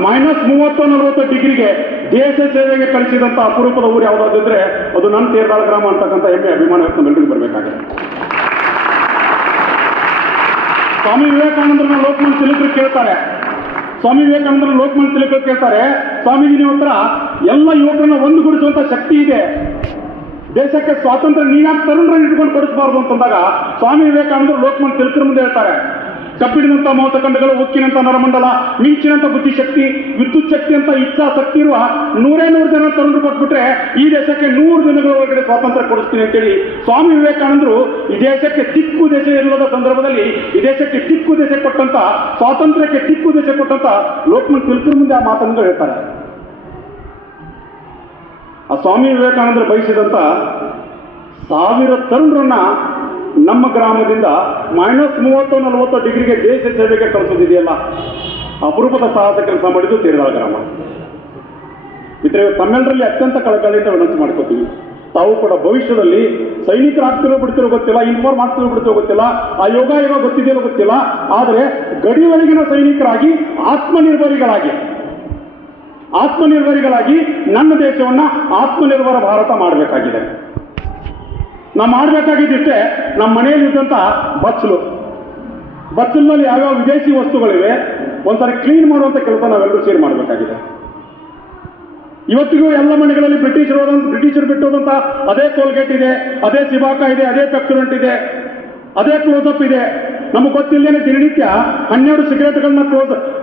-30-40 ಡಿಗ್ರಿಗೆ ದೇಶ ಸೇವೆಗೆ ಕಳಿಸಿದಂಥ ಅಪರೂಪದ ಊರು ಯಾವುದಾದಿದ್ರೆ ಅದು ನನ್ನ ತೇರದಾಳ ಗ್ರಾಮ ಅಂತಕ್ಕಂಥ ಹೆಮ್ಮೆ ಅಭಿಮಾನ ನಮ್ಮೆಲ್ಲರಿಗೂ ಬರಬೇಕಾಗಿದೆ. ಸ್ವಾಮಿ ವಿವೇಕಾನಂದರನ್ನ ಲೋಕಮಾನ್ಯ ತಿಲಕರು ಕೇಳ್ತಾರೆ, ಸ್ವಾಮೀಜಿ ನಿಮ್ಮ ಹತ್ರ ಎಲ್ಲ ಯುವಕರನ್ನ ಒಂದುಗೂಡಿಸುವಂತ ಶಕ್ತಿ ಇದೆ, ದೇಶಕ್ಕೆ ಸ್ವಾತಂತ್ರ್ಯ ನೀವ್ಯಾಕೆ ತರುಣರನ್ನು ಇಟ್ಕೊಂಡು ಕೊಡಿಸಬಾರ್ದು ಅಂತಂದಾಗ ಸ್ವಾಮಿ ವಿವೇಕಾನಂದರು ಲೋಕಮಾನ್ಯ ತಿಲಕರ ಮುಂದೆ ಹೇಳ್ತಾರೆ, ಕಬ್ಬಿಣದಂತ ಮೋಸಖಂಡಗಳು, ಉಕ್ಕಿನಂತ ನರಮಂಡಲ, ಮಿಂಚಿನಂತ ಬುದ್ಧಿಶಕ್ತಿ, ವಿದ್ಯುತ್ ಶಕ್ತಿ ಅಂತ ಇಚ್ಛಾಶಕ್ತಿ ಇರುವ 100 ಜನ ತರುಣರು ಕೊಟ್ಬಿಟ್ರೆ ಈ ದೇಶಕ್ಕೆ 100 ದಿನಗಳ ಒಳಗಡೆ ಸ್ವಾತಂತ್ರ್ಯ ಕೊಡಿಸ್ತೀನಿ ಅಂತೇಳಿ ಸ್ವಾಮಿ ವಿವೇಕಾನಂದರು ಈ ದೇಶಕ್ಕೆ ದಿಕ್ಕು ದೇಶ ಇಲ್ಲದ ಸಂದರ್ಭದಲ್ಲಿ ಈ ದೇಶಕ್ಕೆ ದಿಕ್ಕು ದೇಶ ಕೊಟ್ಟಂತ, ಸ್ವಾತಂತ್ರ್ಯಕ್ಕೆ ದಿಕ್ಕು ದೇಶ ಕೊಟ್ಟಂತ ಲೋಕಮಾನ್ಯ ತಿಲಕರ ಮುಂದೆ ಆ ಮಾತನ್ನು ಹೇಳ್ತಾರೆ. ಆ ಸ್ವಾಮಿ ವಿವೇಕಾನಂದರು ಬಯಸಿದಂತ 1000 ತರುಣರನ್ನ ನಮ್ಮ ಗ್ರಾಮದಿಂದ -30-40 ಡಿಗ್ರಿಗೆ ದೇಶ ಸೇವೆಗೆ ಕಳಿಸೋದಿದೆಯಲ್ಲ, ಅಪರೂಪದ ಸಾಹಸ ಕೆಲಸ ಮಾಡಿದ್ದು ತೇರದಾಳ ಗ್ರಾಮ. ಮಿತ್ರರೇ, ತಮ್ಮೆಲ್ಲರಲ್ಲಿ ಅತ್ಯಂತ ಕಳಕಳಿಯಿಂದ ವಿನಂತಿ ಮಾಡ್ಕೋತೀವಿ, ತಾವು ಕೂಡ ಭವಿಷ್ಯದಲ್ಲಿ ಸೈನಿಕರಾಗ್ತಿರೋ ಬಿಡ್ತಿರೋ ಗೊತ್ತಿಲ್ಲ, ಇನ್ಫಾರ್ಮ್ ಆಗ್ತಿರೋ ಬಿಡ್ತಿರೋ ಗೊತ್ತಿಲ್ಲ, ಆ ಯೋಗ ಗೊತ್ತಿದೆಯೋ ಗೊತ್ತಿಲ್ಲ, ಆದರೆ ಗಡಿ ಒಳಗಿನ ಸೈನಿಕರಾಗಿ ಆತ್ಮನಿರ್ಭರಿಗಳಾಗಿ ನನ್ನ ದೇಶವನ್ನ ಆತ್ಮನಿರ್ಭರ ಭಾರತ ಮಾಡಬೇಕಾಗಿದೆ. ನಾವು ಮಾಡಬೇಕಾಗಿದ್ದಿಷ್ಟೇ, ನಮ್ಮ ಮನೆಯಲ್ಲಿದ್ದಂಥ ಬಚ್ಚಲಿನಲ್ಲಿ ಯಾವ್ಯಾವ ವಿದೇಶಿ ವಸ್ತುಗಳಿವೆ ಒಂದ್ಸರಿ ಕ್ಲೀನ್ ಮಾಡುವಂಥ ಕೆಲಸ ನಾವೆಲ್ಲರೂ ಸೇರಿ ಮಾಡಬೇಕಾಗಿದೆ. ಇವತ್ತಿಗೂ ಎಲ್ಲ ಮನೆಗಳಲ್ಲಿ ಬ್ರಿಟಿಷರು ಬಿಟ್ಟೋದಂತ ಅದೇ ಕೋಲ್ಗೇಟ್ ಇದೆ, ಅದೇ ಸಿಬಾಕ ಇದೆ, ಅದೇ ಪೆಪ್ಸೋಡೆಂಟ್ ಇದೆ, ಅದೇ ಕ್ಲೋಸಪ್ ಇದೆ. ನಮಗೆ ಗೊತ್ತಿಲ್ಲದೇನೆ ದಿನನಿತ್ಯ 12 ಸಿಗರೇಟ್ಗಳನ್ನ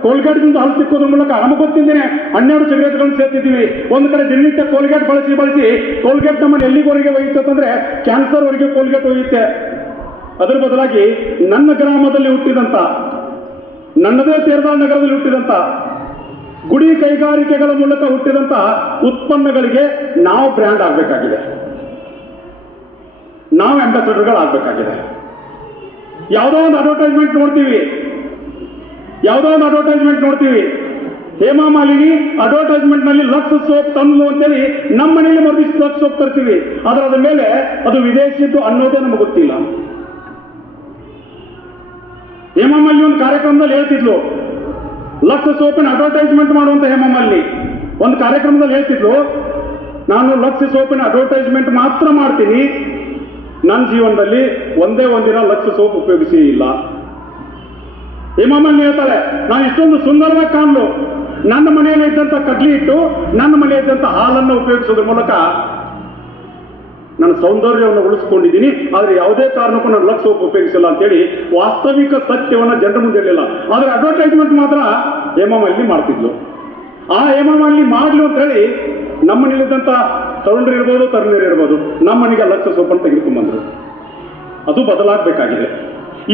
ಕೋಲ್ಗೇಟ್ದಿಂದ ಹಲ್ಲು ತಿಕ್ಕೋದ್ರ ಮೂಲಕ ನಮಗೆ ಗೊತ್ತಿಲ್ಲದೇನೆ 12 ಸಿಗರೇಟ್ಗಳನ್ನ ಸೇರ್ತಿದ್ದೀವಿ. ಒಂದು ಕಡೆ ದಿನನಿತ್ಯ ಕೋಲ್ಗೇಟ್ ಬಳಸಿ ಕೋಲ್ಗೇಟ್ ನಮ್ಮನ್ನು ಎಲ್ಲಿವರೆಗೆ ಒಯ್ಯುತ್ತಂದ್ರೆ ಕ್ಯಾನ್ಸರ್ವರೆಗೆ ಕೋಲ್ಗೇಟ್ ಒಯ್ಯುತ್ತೆ. ಅದರ ಬದಲಾಗಿ ನನ್ನ ಗ್ರಾಮದಲ್ಲಿ ಹುಟ್ಟಿದಂಥ, ನನ್ನದೇ ತೇರದಾಳ ನಗರದಲ್ಲಿ ಹುಟ್ಟಿದಂಥ ಗುಡಿ ಕೈಗಾರಿಕೆಗಳ ಮೂಲಕ ಹುಟ್ಟಿದಂಥ ಉತ್ಪನ್ನಗಳಿಗೆ ನಾವು ಬ್ರ್ಯಾಂಡ್ ಆಗಬೇಕಾಗಿದೆ, ನಾವು ಅಂಬಾಸಡರ್ಗಳಾಗಬೇಕಾಗಿದೆ. ಯಾವುದೋ ಒಂದು ಅಡ್ವರ್ಟೈಸ್ಮೆಂಟ್ ನೋಡ್ತೀವಿ, ಹೇಮಾ ಮಾಲಿನಿ ಅಡ್ವರ್ಟೈಸ್ಮೆಂಟ್ ನಲ್ಲಿ ಲಕ್ಸ್ ಸೋಪ್ ತಂದು ಅಂತೇಳಿ ನಮ್ಮ ಮನೆಯಲ್ಲಿ ಮರುದಿಷ್ಟು ಲಕ್ಸ್ ಸೋಪ್ ತರ್ತೀವಿ, ಆದರೆ ಅದ್ರ ಮೇಲೆ ಅದು ವಿದೇಶಿದ್ದು ಅನ್ನೋದೇ ನಮಗೆ ಗೊತ್ತಿಲ್ಲ. ಹೇಮಾ ಮಾಲಿನಿ ಒಂದು ಕಾರ್ಯಕ್ರಮದಲ್ಲಿ ಹೇಳ್ತಿದ್ಲು, ಲಕ್ಸ್ ಸೋಪಿನ ಅಡ್ವರ್ಟೈಸ್ಮೆಂಟ್ ಮಾಡುವಂತ ಹೇಮಾ ಮಾಲಿನಿ ಒಂದು ಕಾರ್ಯಕ್ರಮದಲ್ಲಿ ಹೇಳ್ತಿದ್ಲು, ನಾನು ಲಕ್ಸ್ ಸೋಪಿನ ಅಡ್ವರ್ಟೈಸ್ಮೆಂಟ್ ಮಾತ್ರ ಮಾಡ್ತೀನಿ, ನನ್ನ ಜೀವನದಲ್ಲಿ ಒಂದೇ ಒಂದಿನ ಲಕ್ಸ್ ಸೋಪ್ ಉಪಯೋಗಿಸಿ ಇಲ್ಲ. ಹೇಮಾ ಮಾಲಿನಿ ಹೇಳ್ತಾಳೆ, ನಾನು ಇಷ್ಟೊಂದು ಸುಂದರವಾಗಿ ಕಾಣಲು ನನ್ನ ಮನೆಯಲ್ಲಿ ಇದ್ದಂಥ ಕಡ್ಲಿ ಇಟ್ಟು ನನ್ನ ಮನೆಯಲ್ಲಿ ಇದ್ದಂಥ ಹಾಲನ್ನು ಉಪಯೋಗಿಸೋದ್ರ ಮೂಲಕ ನನ್ನ ಸೌಂದರ್ಯವನ್ನು ಉಳಿಸ್ಕೊಂಡಿದ್ದೀನಿ, ಆದರೆ ಯಾವುದೇ ಕಾರಣಕ್ಕೂ ನಾನು ಲಕ್ಸ್ ಸೋಪ್ ಉಪಯೋಗಿಸಿಲ್ಲ ಅಂತೇಳಿ ವಾಸ್ತವಿಕ ಸತ್ಯವನ್ನು ಜನರ ಮುಂದೆ ಇರಲಿಲ್ಲ. ಆದರೆ ಅಡ್ವರ್ಟೈಸ್ಮೆಂಟ್ ಮಾತ್ರ ಹೇಮಾ ಮಾಲಿನಿ ಮಾಡ್ತಿದ್ಲು. ಆ ಹೇಮಾ ಮಾಲಿನಿ ಮಾಡಲು ಅಂತ ಹೇಳಿ ನಮ್ಮನೇಲಿದ್ದಂಥ ತರುಣರಿರ್ಬೋದು ನಮ್ಮ ಮನೆಗೆ ಲಕ್ಸ್ ಸೋಪನ್ನು ತೆಗೆದುಕೊಂಡ್ಬಂದ್ರು. ಅದು ಬದಲಾಗಬೇಕಾಗಿದೆ.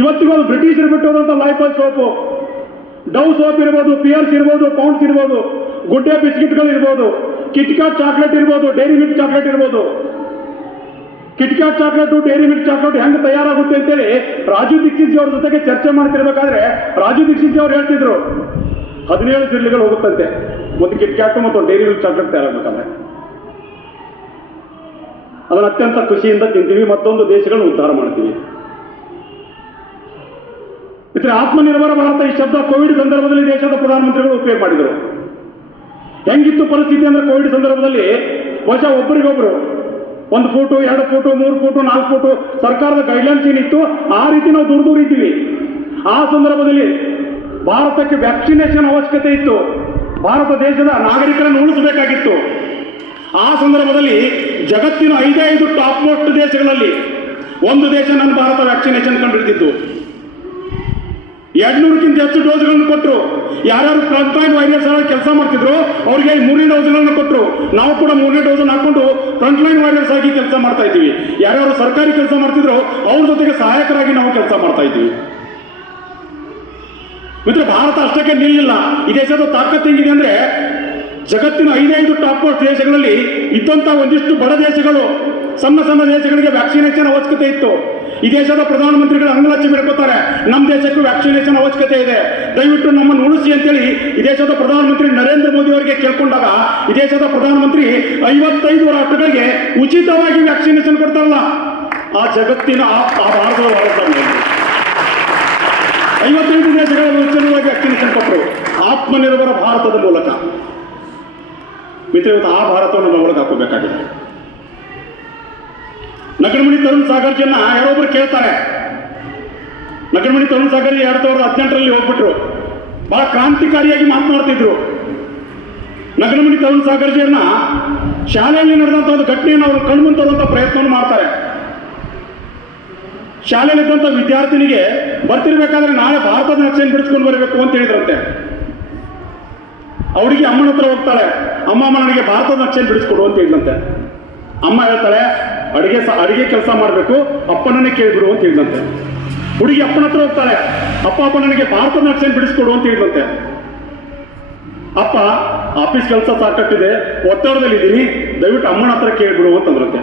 ಇವತ್ತಿಗೂ ಅದು ಬ್ರಿಟಿಷರು ಬಿಟ್ಟೋದಂಥ ಲೈಫಾಯ್ ಸೋಪು, ಡವ್ ಸೋಪ್ ಇರ್ಬೋದು, ಪಿಯರ್ಸ್ ಇರ್ಬೋದು, ಪೌಂಡ್ಸ್ ಇರ್ಬೋದು, ಗುಡ್ಡೆ ಬಿಸ್ಕಿಟ್ಗಳು ಇರ್ಬೋದು, ಕಿಟ್ಕ್ಯಾಟ್ ಚಾಕ್ಲೇಟ್ ಇರ್ಬೋದು, ಡೈರಿ ಮಿಲ್ಕ್ ಚಾಕ್ಲೇಟ್ ಇರ್ಬೋದು. KitKat chocolate, dairy milk chocolate ಹೆಂಗೆ ತಯಾರಾಗುತ್ತೆ ಅಂತೇಳಿ ರಾಜು ದೀಕ್ಷಿತ್ ಅವ್ರ ಜೊತೆಗೆ ಚರ್ಚೆ ಮಾಡ್ತಿರ್ಬೇಕಾದ್ರೆ ರಾಜು ದೀಕ್ಷಿತ್ ಅವ್ರು ಹೇಳ್ತಿದ್ರು 17 ಜಿಲ್ಲೆಗಳು ಹೋಗುತ್ತಂತೆ ಒಂದು ಕಿಟ್ಕ್ಯಾಟು ಮತ್ತು ಡೈರಿ ಮಿಲ್ಕ್ ಚಾಕ್ಲೇಟ್ ತಯಾರಾಗಬೇಕಂದ್ರೆ. ಅದನ್ನು ಅತ್ಯಂತ ಖುಷಿಯಿಂದ ತಿಂತೀವಿ, ಮತ್ತೊಂದು ದೇಶಗಳನ್ನು ಉದ್ಧಾರ ಮಾಡ್ತೀವಿ. ಇತರ ಆತ್ಮನಿರ್ಭರ ಭಾರತ ಈ ಶಬ್ದ ಕೋವಿಡ್ ಸಂದರ್ಭದಲ್ಲಿ ದೇಶದ ಪ್ರಧಾನಮಂತ್ರಿಗಳು ಉಪಯೋಗ ಮಾಡಿದರು. ಹೆಂಗಿತ್ತು ಪರಿಸ್ಥಿತಿ ಅಂದ್ರೆ ಕೋವಿಡ್ ಸಂದರ್ಭದಲ್ಲಿ ಬಹುಶಃ ಒಬ್ಬರಿಗೊಬ್ಬರು 1 ಫೂಟು, 2 ಫೂಟು, 3 ಫೂಟು, 4 ಫೂಟು ಸರ್ಕಾರದ ಗೈಡ್ಲೈನ್ಸ್ ಏನಿತ್ತು ಆ ರೀತಿ ನಾವು ದೂರ ಇದ್ದೀವಿ. ಆ ಸಂದರ್ಭದಲ್ಲಿ ಭಾರತಕ್ಕೆ ವ್ಯಾಕ್ಸಿನೇಷನ್ ಅವಶ್ಯಕತೆ ಇತ್ತು, ಭಾರತ ದೇಶದ ನಾಗರಿಕರನ್ನು ಉಳಿಸಬೇಕಾಗಿತ್ತು. ಆ ಸಂದರ್ಭದಲ್ಲಿ ಜಗತ್ತಿನ 5 ಟಾಪ್ ಮೋಸ್ಟ್ ದೇಶಗಳಲ್ಲಿ ಒಂದು ದೇಶ ನನ್ನ ಭಾರತ ವ್ಯಾಕ್ಸಿನೇಷನ್ ಕಂಡುಹಿಡಿದಿತ್ತು. 200ಕ್ಕಿಂತ ಹೆಚ್ಚು ಡೋಸ್ಗಳನ್ನು ಕೊಟ್ಟರು. ಯಾರ್ಯಾರು ಫ್ರಂಟ್ಲೈನ್ ವಾರಿಯರ್ಸ್ ಕೆಲಸ ಮಾಡ್ತಿದ್ರು ಅವ್ರಿಗೆ 3ನೇ ಡೋಸ್ಗಳನ್ನು ಕೊಟ್ಟರು. ನಾವು ಕೂಡ 3ನೇ ಡೋಸನ್ನು ಹಾಕೊಂಡು ಫ್ರಂಟ್ಲೈನ್ ವಾರಿಯರ್ಸ್ ಆಗಿ ಕೆಲಸ ಮಾಡ್ತಾ ಇದ್ದೀವಿ. ಯಾರ್ಯಾರು ಸರ್ಕಾರಿ ಕೆಲಸ ಮಾಡ್ತಿದ್ರು ಅವ್ರ ಜೊತೆಗೆ ಸಹಾಯಕರಾಗಿ ನಾವು ಕೆಲಸ ಮಾಡ್ತಾ ಇದ್ದೀವಿ. ಮಿತ್ರ, ಭಾರತ ಅಷ್ಟಕ್ಕೆ ನಿಲ್ಲಿಲ್ಲ. ಈ ದೇಶದ ತಾಕತ್ತು ಹೆಂಗಿದೆ ಅಂದ್ರೆ ಜಗತ್ತಿನ 5 ಟಾಪ್ ಮೋಸ್ಟ್ ದೇಶಗಳಲ್ಲಿ ಇದ್ದಂಥ ಒಂದಿಷ್ಟು ಬಡ ದೇಶಗಳು, ಸಣ್ಣ ದೇಶಗಳಿಗೆ ವ್ಯಾಕ್ಸಿನೇಷನ್ ಅವಶ್ಯಕತೆ ಇತ್ತು. ಈ ದೇಶದ ಪ್ರಧಾನಮಂತ್ರಿಗಳು ಅಂಗಲಚ್ಚಿ ಬೇಡ್ಕೋತಾರೆ, ನಮ್ಮ ದೇಶಕ್ಕೂ ವ್ಯಾಕ್ಸಿನೇಷನ್ ಅವಶ್ಯಕತೆ ಇದೆ, ದಯವಿಟ್ಟು ನಮ್ಮನ್ನು ಉಳಿಸಿ ಅಂತೇಳಿ ಈ ದೇಶದ ಪ್ರಧಾನಮಂತ್ರಿ ನರೇಂದ್ರ ಮೋದಿ ಅವರಿಗೆ ಕೇಳ್ಕೊಂಡಾಗ ಈ ದೇಶದ ಪ್ರಧಾನಮಂತ್ರಿ 55 ರಾಷ್ಟ್ರಗಳಿಗೆ ಉಚಿತವಾಗಿ ವ್ಯಾಕ್ಸಿನೇಷನ್ ಕೊಡ್ತಾರಲ್ಲ, ಆ ಜಗತ್ತಿನ ಭಾರತದ 55 ದೇಶಗಳಲ್ಲಿ ಉಚಿತವಾಗಿ ವ್ಯಾಕ್ಸಿನೇಷನ್ ಕೊಟ್ಟರು. ಆತ್ಮನಿರ್ಭರ ಭಾರತದ ಮೂಲಕ. ಮಿತ್ರ, ಇವತ್ತು ಆ ಭಾರತವನ್ನು ನಾವು ಒಳಗೆ ಹಾಕೋಬೇಕಾಗಿದೆ. ನಗರಮಣಿ ತರುಣ್ ಸಾಗರ್ಜಿಯನ್ನ ಯಾರೊಬ್ರು ಕೇಳ್ತಾರೆ. ನಗರಮಣಿ ತರುಣ್ ಸಾಗರ್ಜಿ 2018ರಲ್ಲಿ ಹೋಗ್ಬಿಟ್ರು. ಬಹಳ ಕ್ರಾಂತಿಕಾರಿಯಾಗಿ ಮಾತನಾಡ್ತಿದ್ರು. ನಗರಮಣಿ ತರುಣ್ ಸಾಗರ್ಜಿಯನ್ನ ಶಾಲೆಯಲ್ಲಿ ನಡೆದಂಥ ಒಂದು ಘಟನೆಯನ್ನು ಅವರು ಕಣ್ಮುಂದೆ ತರುವಂಥ ಪ್ರಯತ್ನವನ್ನು ಮಾಡ್ತಾರೆ. ಶಾಲೆಯಲ್ಲಿದ್ದಂಥ ವಿದ್ಯಾರ್ಥಿನಿಗೆ ಬರ್ತಿರ್ಬೇಕಾದ್ರೆ ನಾಳೆ ಭಾರತದ ನಕ್ಷೆಯನ್ನು ಬಿಡಿಸ್ಕೊಂಡು ಬರಬೇಕು ಅಂತ ಹೇಳಿದ್ರಂತೆ. ಅವಳಿಗೆ ಅಮ್ಮನ ಹತ್ರ ಹೋಗ್ತಾಳೆ. ಅಮ್ಮ ನನಗೆ ಭಾರತದ ನಕ್ಷೆಯನ್ನು ಬಿಡಿಸ್ಕೊಡು ಅಂತ ಹೇಳಿದಂತೆ. ಅಮ್ಮ ಹೇಳ್ತಾಳೆ, ಅಡಿಗೆ ಕೆಲಸ ಮಾಡಬೇಕು, ಅಪ್ಪನನ್ನೇ ಕೇಳಿಬಿಡು ಅಂತ ಹೇಳಿದಂತೆ. ಹುಡುಗಿ ಅಪ್ಪನ ಹತ್ರ ಹೋಗ್ತಾಳೆ. ಅಪ್ಪ ನನಗೆ ಭಾರತದ ನಕ್ಷೆಯನ್ನು ಬಿಡಿಸ್ಕೊಡು ಅಂತ ಹೇಳಿದಂತೆ. ಅಪ್ಪ, ಆಫೀಸ್ ಕೆಲಸ ಸಾಕಟ್ಟಿದೆ, ಒತ್ತಡದಲ್ಲಿದ್ದೀನಿ, ದಯವಿಟ್ಟು ಅಮ್ಮನ ಹತ್ರ ಕೇಳಿಬಿಡು ಅಂತಂದ್ರಂತೆ.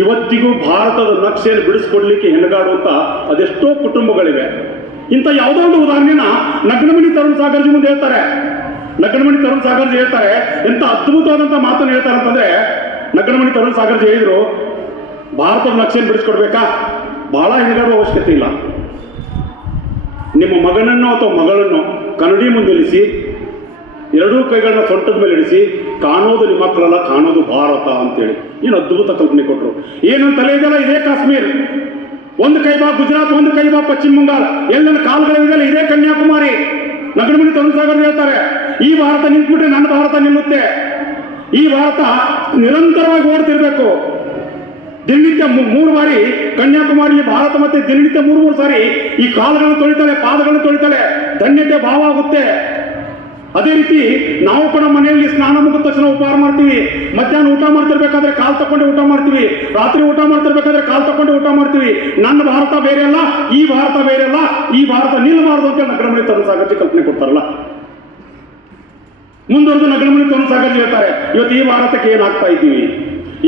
ಇವತ್ತಿಗೂ ಭಾರತದ ನಕ್ಷೆಯನ್ನು ಬಿಡಿಸ್ಕೊಡ್ಲಿಕ್ಕೆ ಹೆಣಗಾಡುವಂತ ಅದೆಷ್ಟೋ ಕುಟುಂಬಗಳಿವೆ. ಇಂಥ ಯಾವುದೋ ಒಂದು ಉದಾಹರಣೆನ ನಗರಮಣಿ ತರುಣ್ ಸಾಗರ್ಜಿ ಮುಂದೆ ಹೇಳ್ತಾರೆ. ನಗರಮಣಿ ತರುಣ್ ಸಾಗರ್ಜಿ ಹೇಳ್ತಾರೆ, ಎಂತ ಅದ್ಭುತವಾದಂಥ ಮಾತನ್ನು ಹೇಳ್ತಾರೆ ಅಂತಂದ್ರೆ, ನಗರಮಣಿ ತರುಣ್ ಸಾಗರ್ಜಿ ಹೇಳಿದ್ರು, ಭಾರತದ ನಕ್ಷೆಯನ್ನು ಬಿಡಿಸ್ಕೊಡ್ಬೇಕಾ, ಬಹಳ ಹೆಣಗಾಡುವ ಅವಶ್ಯಕತೆ ಇಲ್ಲ. ನಿಮ್ಮ ಮಗನನ್ನು ಅಥವಾ ಮಗಳನ್ನು ಕನ್ನಡಿ ಮುಂದೆ ಇಳಿಸಿ, ಎರಡೂ ಕೈಗಳನ್ನ ಸೊಂಟದ ಮೇಲೆ ಇಳಿಸಿ, ಕಾಣೋದು ನಿಮ್ಮ ಮಕ್ಕಳಲ್ಲ, ಕಾಣೋದು ಭಾರತ ಅಂತೇಳಿ ಏನು ಅದ್ಭುತ ಕಲ್ಪನೆ ಕೊಟ್ಟರು. ಏನಂತ ತಲೆ ಇದೆಯಲ್ಲ, ಇದೇ ಕಾಶ್ಮೀರ್, ಒಂದು ಕೈ ಬಾ ಗುಜರಾತ್, ಒಂದು ಕೈ ಬಾ ಪಶ್ಚಿಮ ಬಂಗಾಳ, ಎಲ್ಲೆಲ್ಲ ಕಾಲುಗಳಿದೆಯಲ್ಲ ಇದೇ ಕನ್ಯಾಕುಮಾರಿ. ನಗರಮಣಿ ತರುಣ್ ಸಾಗರ್ ಹೇಳ್ತಾರೆ, ಈ ಭಾರತ ನಿಂತ್ಬಿಟ್ರೆ ನನ್ನ ಭಾರತ ನಿಲ್ಲುತ್ತೆ. ಈ ಭಾರತ ನಿರಂತರವಾಗಿ ಓಡ್ತಿರ್ಬೇಕು. ದಿನನಿತ್ಯ 3 ಬಾರಿ ಕನ್ಯಾಕುಮಾರಿ ಭಾರತ ಮತ್ತೆ ದಿನನಿತ್ಯ 3 ಸಾರಿ ಈ ಕಾಲುಗಳನ್ನು ತೊಳಿತಾಳೆ, ಪಾದಗಳನ್ನು ತೊಳಿತಾಳೆ, ಧನ್ಯತೆ ಭಾವ ಆಗುತ್ತೆ. ಅದೇ ರೀತಿ ನಾವು ಕೂಡ ಮನೆಯಲ್ಲಿ ಸ್ನಾನ ಮುಗಿದ ತಕ್ಷಣ ಉಪಹಾರ ಮಾಡ್ತೀವಿ. ಮಧ್ಯಾಹ್ನ ಊಟ ಮಾಡ್ತಿರ್ಬೇಕಾದ್ರೆ ಕಾಲು ತಕೊಂಡೆ ಊಟ ಮಾಡ್ತೀವಿ. ರಾತ್ರಿ ಊಟ ಮಾಡ್ತಿರ್ಬೇಕಾದ್ರೆ ಕಾಲು ತಕೊಂಡೆ ಊಟ ಮಾಡ್ತೀವಿ. ನನ್ನ ಭಾರತ ಬೇರೆ ಅಲ್ಲ, ಈ ಭಾರತ ಬೇರೆ ಅಲ್ಲ, ಈ ಭಾರತ ನಿಲ್ಲಬಾರದು ಅಂತ ನಗರಮಣಿ ತರುಣ್ ಸಾಗರ್ಜಿ ಕಲ್ಪನೆ ಕೊಡ್ತಾರಲ್ಲ. ಮುಂದುವರೆದು ನಗರಮಣಿ ತರುಣ್ ಸಾಗರ್ಜಿ ಹೇಳ್ತಾರೆ, ಇವತ್ತು ಈ ಭಾರತಕ್ಕೆ ಏನಾಗ್ತಾ ಇದ್ದೀವಿ,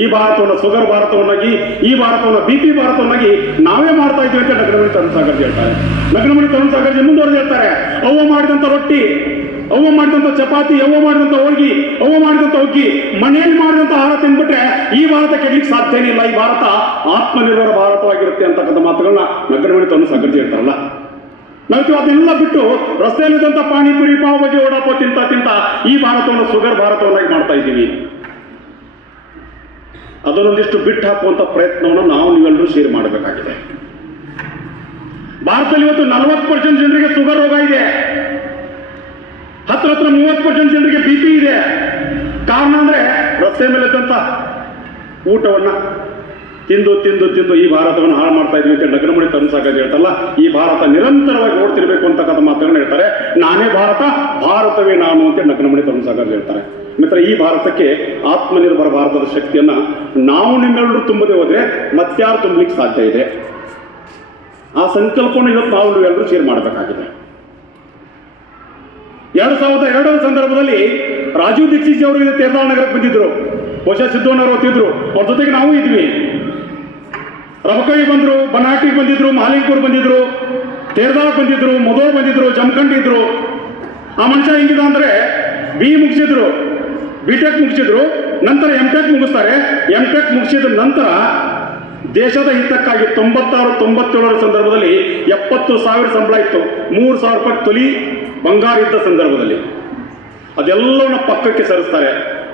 ಈ ಭಾರತವನ್ನು ಶುಗರ್ ಭಾರತವನ್ನಾಗಿ, ಈ ಭಾರತವನ್ನು BP ಭಾರತವನ್ನಾಗಿ ನಾವೇ ಮಾಡ್ತಾ ಇದ್ದೀವಿ ಅಂತ ನಗರಮಣಿ ತರುಣ್ ಸಾಗರ್ಜಿ ಹೇಳ್ತಾರೆ. ನಗರಮಣಿ ತರುಣ್ ಸಾಗರ್ಜಿ ಮುಂದುವರೆದು ಹೇಳ್ತಾರೆ, ಅವ್ವ ಮಾಡಿದಂಥ ರೊಟ್ಟಿ, ಅವ್ವ ಮಾಡಿದಂಥ ಚಪಾತಿ, ಅವ್ವ ಮಾಡಿದಂಥ ಹೋಳಿಗೆ, ಅವ್ವ ಮಾಡಿದಂಥ ಹುಗ್ಗಿ, ಮನೆಯಲ್ಲಿ ಮಾಡಿದಂಥ ಆಹಾರ ತಿಂದ್ಬಿಟ್ರೆ ಈ ಭಾರತ ಕೆಡ್ಲಿಕ್ಕೆ ಸಾಧ್ಯನೇ ಇಲ್ಲ. ಈ ಭಾರತ ಆತ್ಮನಿರ್ಭರ ಭಾರತವಾಗಿರುತ್ತೆ ಅಂತಕ್ಕಂಥ ಮಾತುಗಳನ್ನ ನಗರಮಣಿ ತರುಣ್ ಸಾಗರ್ಜಿ ಹೇಳ್ತಾರಲ್ಲ. ನಾವು ಅದನ್ನೆಲ್ಲ ಬಿಟ್ಟು ರಸ್ತೆಯಲ್ಲಿದ್ದಂಥ ಪಾನಿಪುರಿ, ಪಾವ್ ಬಜಿ, ವಡಾಪಾವ್ ತಿಂತ ಈ ಭಾರತವನ್ನು ಶುಗರ್ ಭಾರತವನ್ನಾಗಿ ಮಾಡ್ತಾ ಇದ್ದೀವಿ. ಅದನ್ನೊಂದಿಷ್ಟು ಬಿಟ್ಟು ಹಾಕುವಂಥ ಪ್ರಯತ್ನವನ್ನು ನಾವು ನೀವೆಲ್ಲರೂ ಶೇರ್ ಮಾಡಬೇಕಾಗಿದೆ. ಭಾರತದಲ್ಲಿ ಇವತ್ತು 40% ಜನರಿಗೆ ಶುಗರ್ ರೋಗ ಇದೆ. ಹತ್ರ 30% ಜನರಿಗೆ BP ಇದೆ. ಕಾರಣ ಅಂದ್ರೆ ರಸ್ತೆ ಮೇಲೆ ಇದ್ದಂಥ ಊಟವನ್ನ ತಿಂದು ತಿಂದು ತಿಂದು ಈ ಭಾರತವನ್ನು ಹಾಳು ಮಾಡ್ತಾ ಇದ್ವಿ ಅಂತ ನಗರಮಣಿ ತರುಣ್ ಸಾಗರ್ಜಿ ಹೇಳ್ತಲ್ಲ. ಈ ಭಾರತ ನಿರಂತರವಾಗಿ ಓಡ್ತಿರ್ಬೇಕು ಅಂತಕ್ಕಂಥ ಮಾತುಗಳನ್ನ ಹೇಳ್ತಾರೆ. ನಾನೇ ಭಾರತ, ಭಾರತವೇ ನಾನು ಅಂತ ನಗರಮಣಿ ತರುಣ್ ಸಾಗರ್ಜಿ ಹೇಳ್ತಾರೆ. ಮಿತ್ರ, ಈ ಭಾರತಕ್ಕೆ ಆತ್ಮನಿರ್ಭರ ಭಾರತದ ಶಕ್ತಿಯನ್ನ ನಾವು ನಿಮ್ಮೆಲ್ಲರೂ ತುಂಬದೆ ಹೋದ್ರೆ ಮತ್ಯಾರು ತುಂಬಲಿಕ್ಕೆ ಸಾಧ್ಯ ಇದೆ. ಆ ಸಂಕಲ್ಪವನ್ನು ಇವತ್ತು ನಾವು ಎಲ್ಲರೂ ಶೇರ್ ಮಾಡಬೇಕಾಗಿದೆ. 2002 ಸಂದರ್ಭದಲ್ಲಿ ರಾಜೀವ್ ದೀಕ್ಷಿತ್ ಅವರು ಇದು ತೇರ್ದಾಳ್ ನಗರಕ್ಕೆ ಬಂದಿದ್ರು. ಬಹುಶಃ ಸಿದ್ದೋಣ್ಣವರು ಓದ್ತಿದ್ರು, ಅವ್ರ ಜೊತೆಗೆ ನಾವು ಇದ್ವಿ. ರಬಕವಿ ಬಂದ್ರು, ಬನಾಟಿಗೆ ಬಂದಿದ್ರು, ಮಾಲಿಂಗ್ಪುರ್ ಬಂದಿದ್ರು, ತೇರ್ದಾಳ್ ಬಂದಿದ್ರು, ಮೊದೋರ್ ಬಂದಿದ್ರು, ಜಮಖಂಡಿ ಇದ್ರು. ಆ ಮನುಷ್ಯ ಹೆಂಗಿದ ಅಂದ್ರೆ BE ಮುಗಿಸಿದ್ರು, BTech ಮುಗಿಸಿದ್ರು, ನಂತರ MTech ಮುಗಿಸ್ತಾರೆ. MTech ಮುಗಿಸಿದ ನಂತರ ದೇಶದ ಹಿತಕ್ಕಾಗಿ 96-97 ಸಂದರ್ಭದಲ್ಲಿ 70,000 ಸಂಬಳ ಇತ್ತು. 3,000 ರೂಪಾಯಿ ತೊಲಿ ಬಂಗಾರ ಇದ್ದ ಸಂದರ್ಭದಲ್ಲಿ ಅದೆಲ್ಲವನ್ನ ಪಕ್ಕಕ್ಕೆ ಸರಿಸ್ತಾರೆ.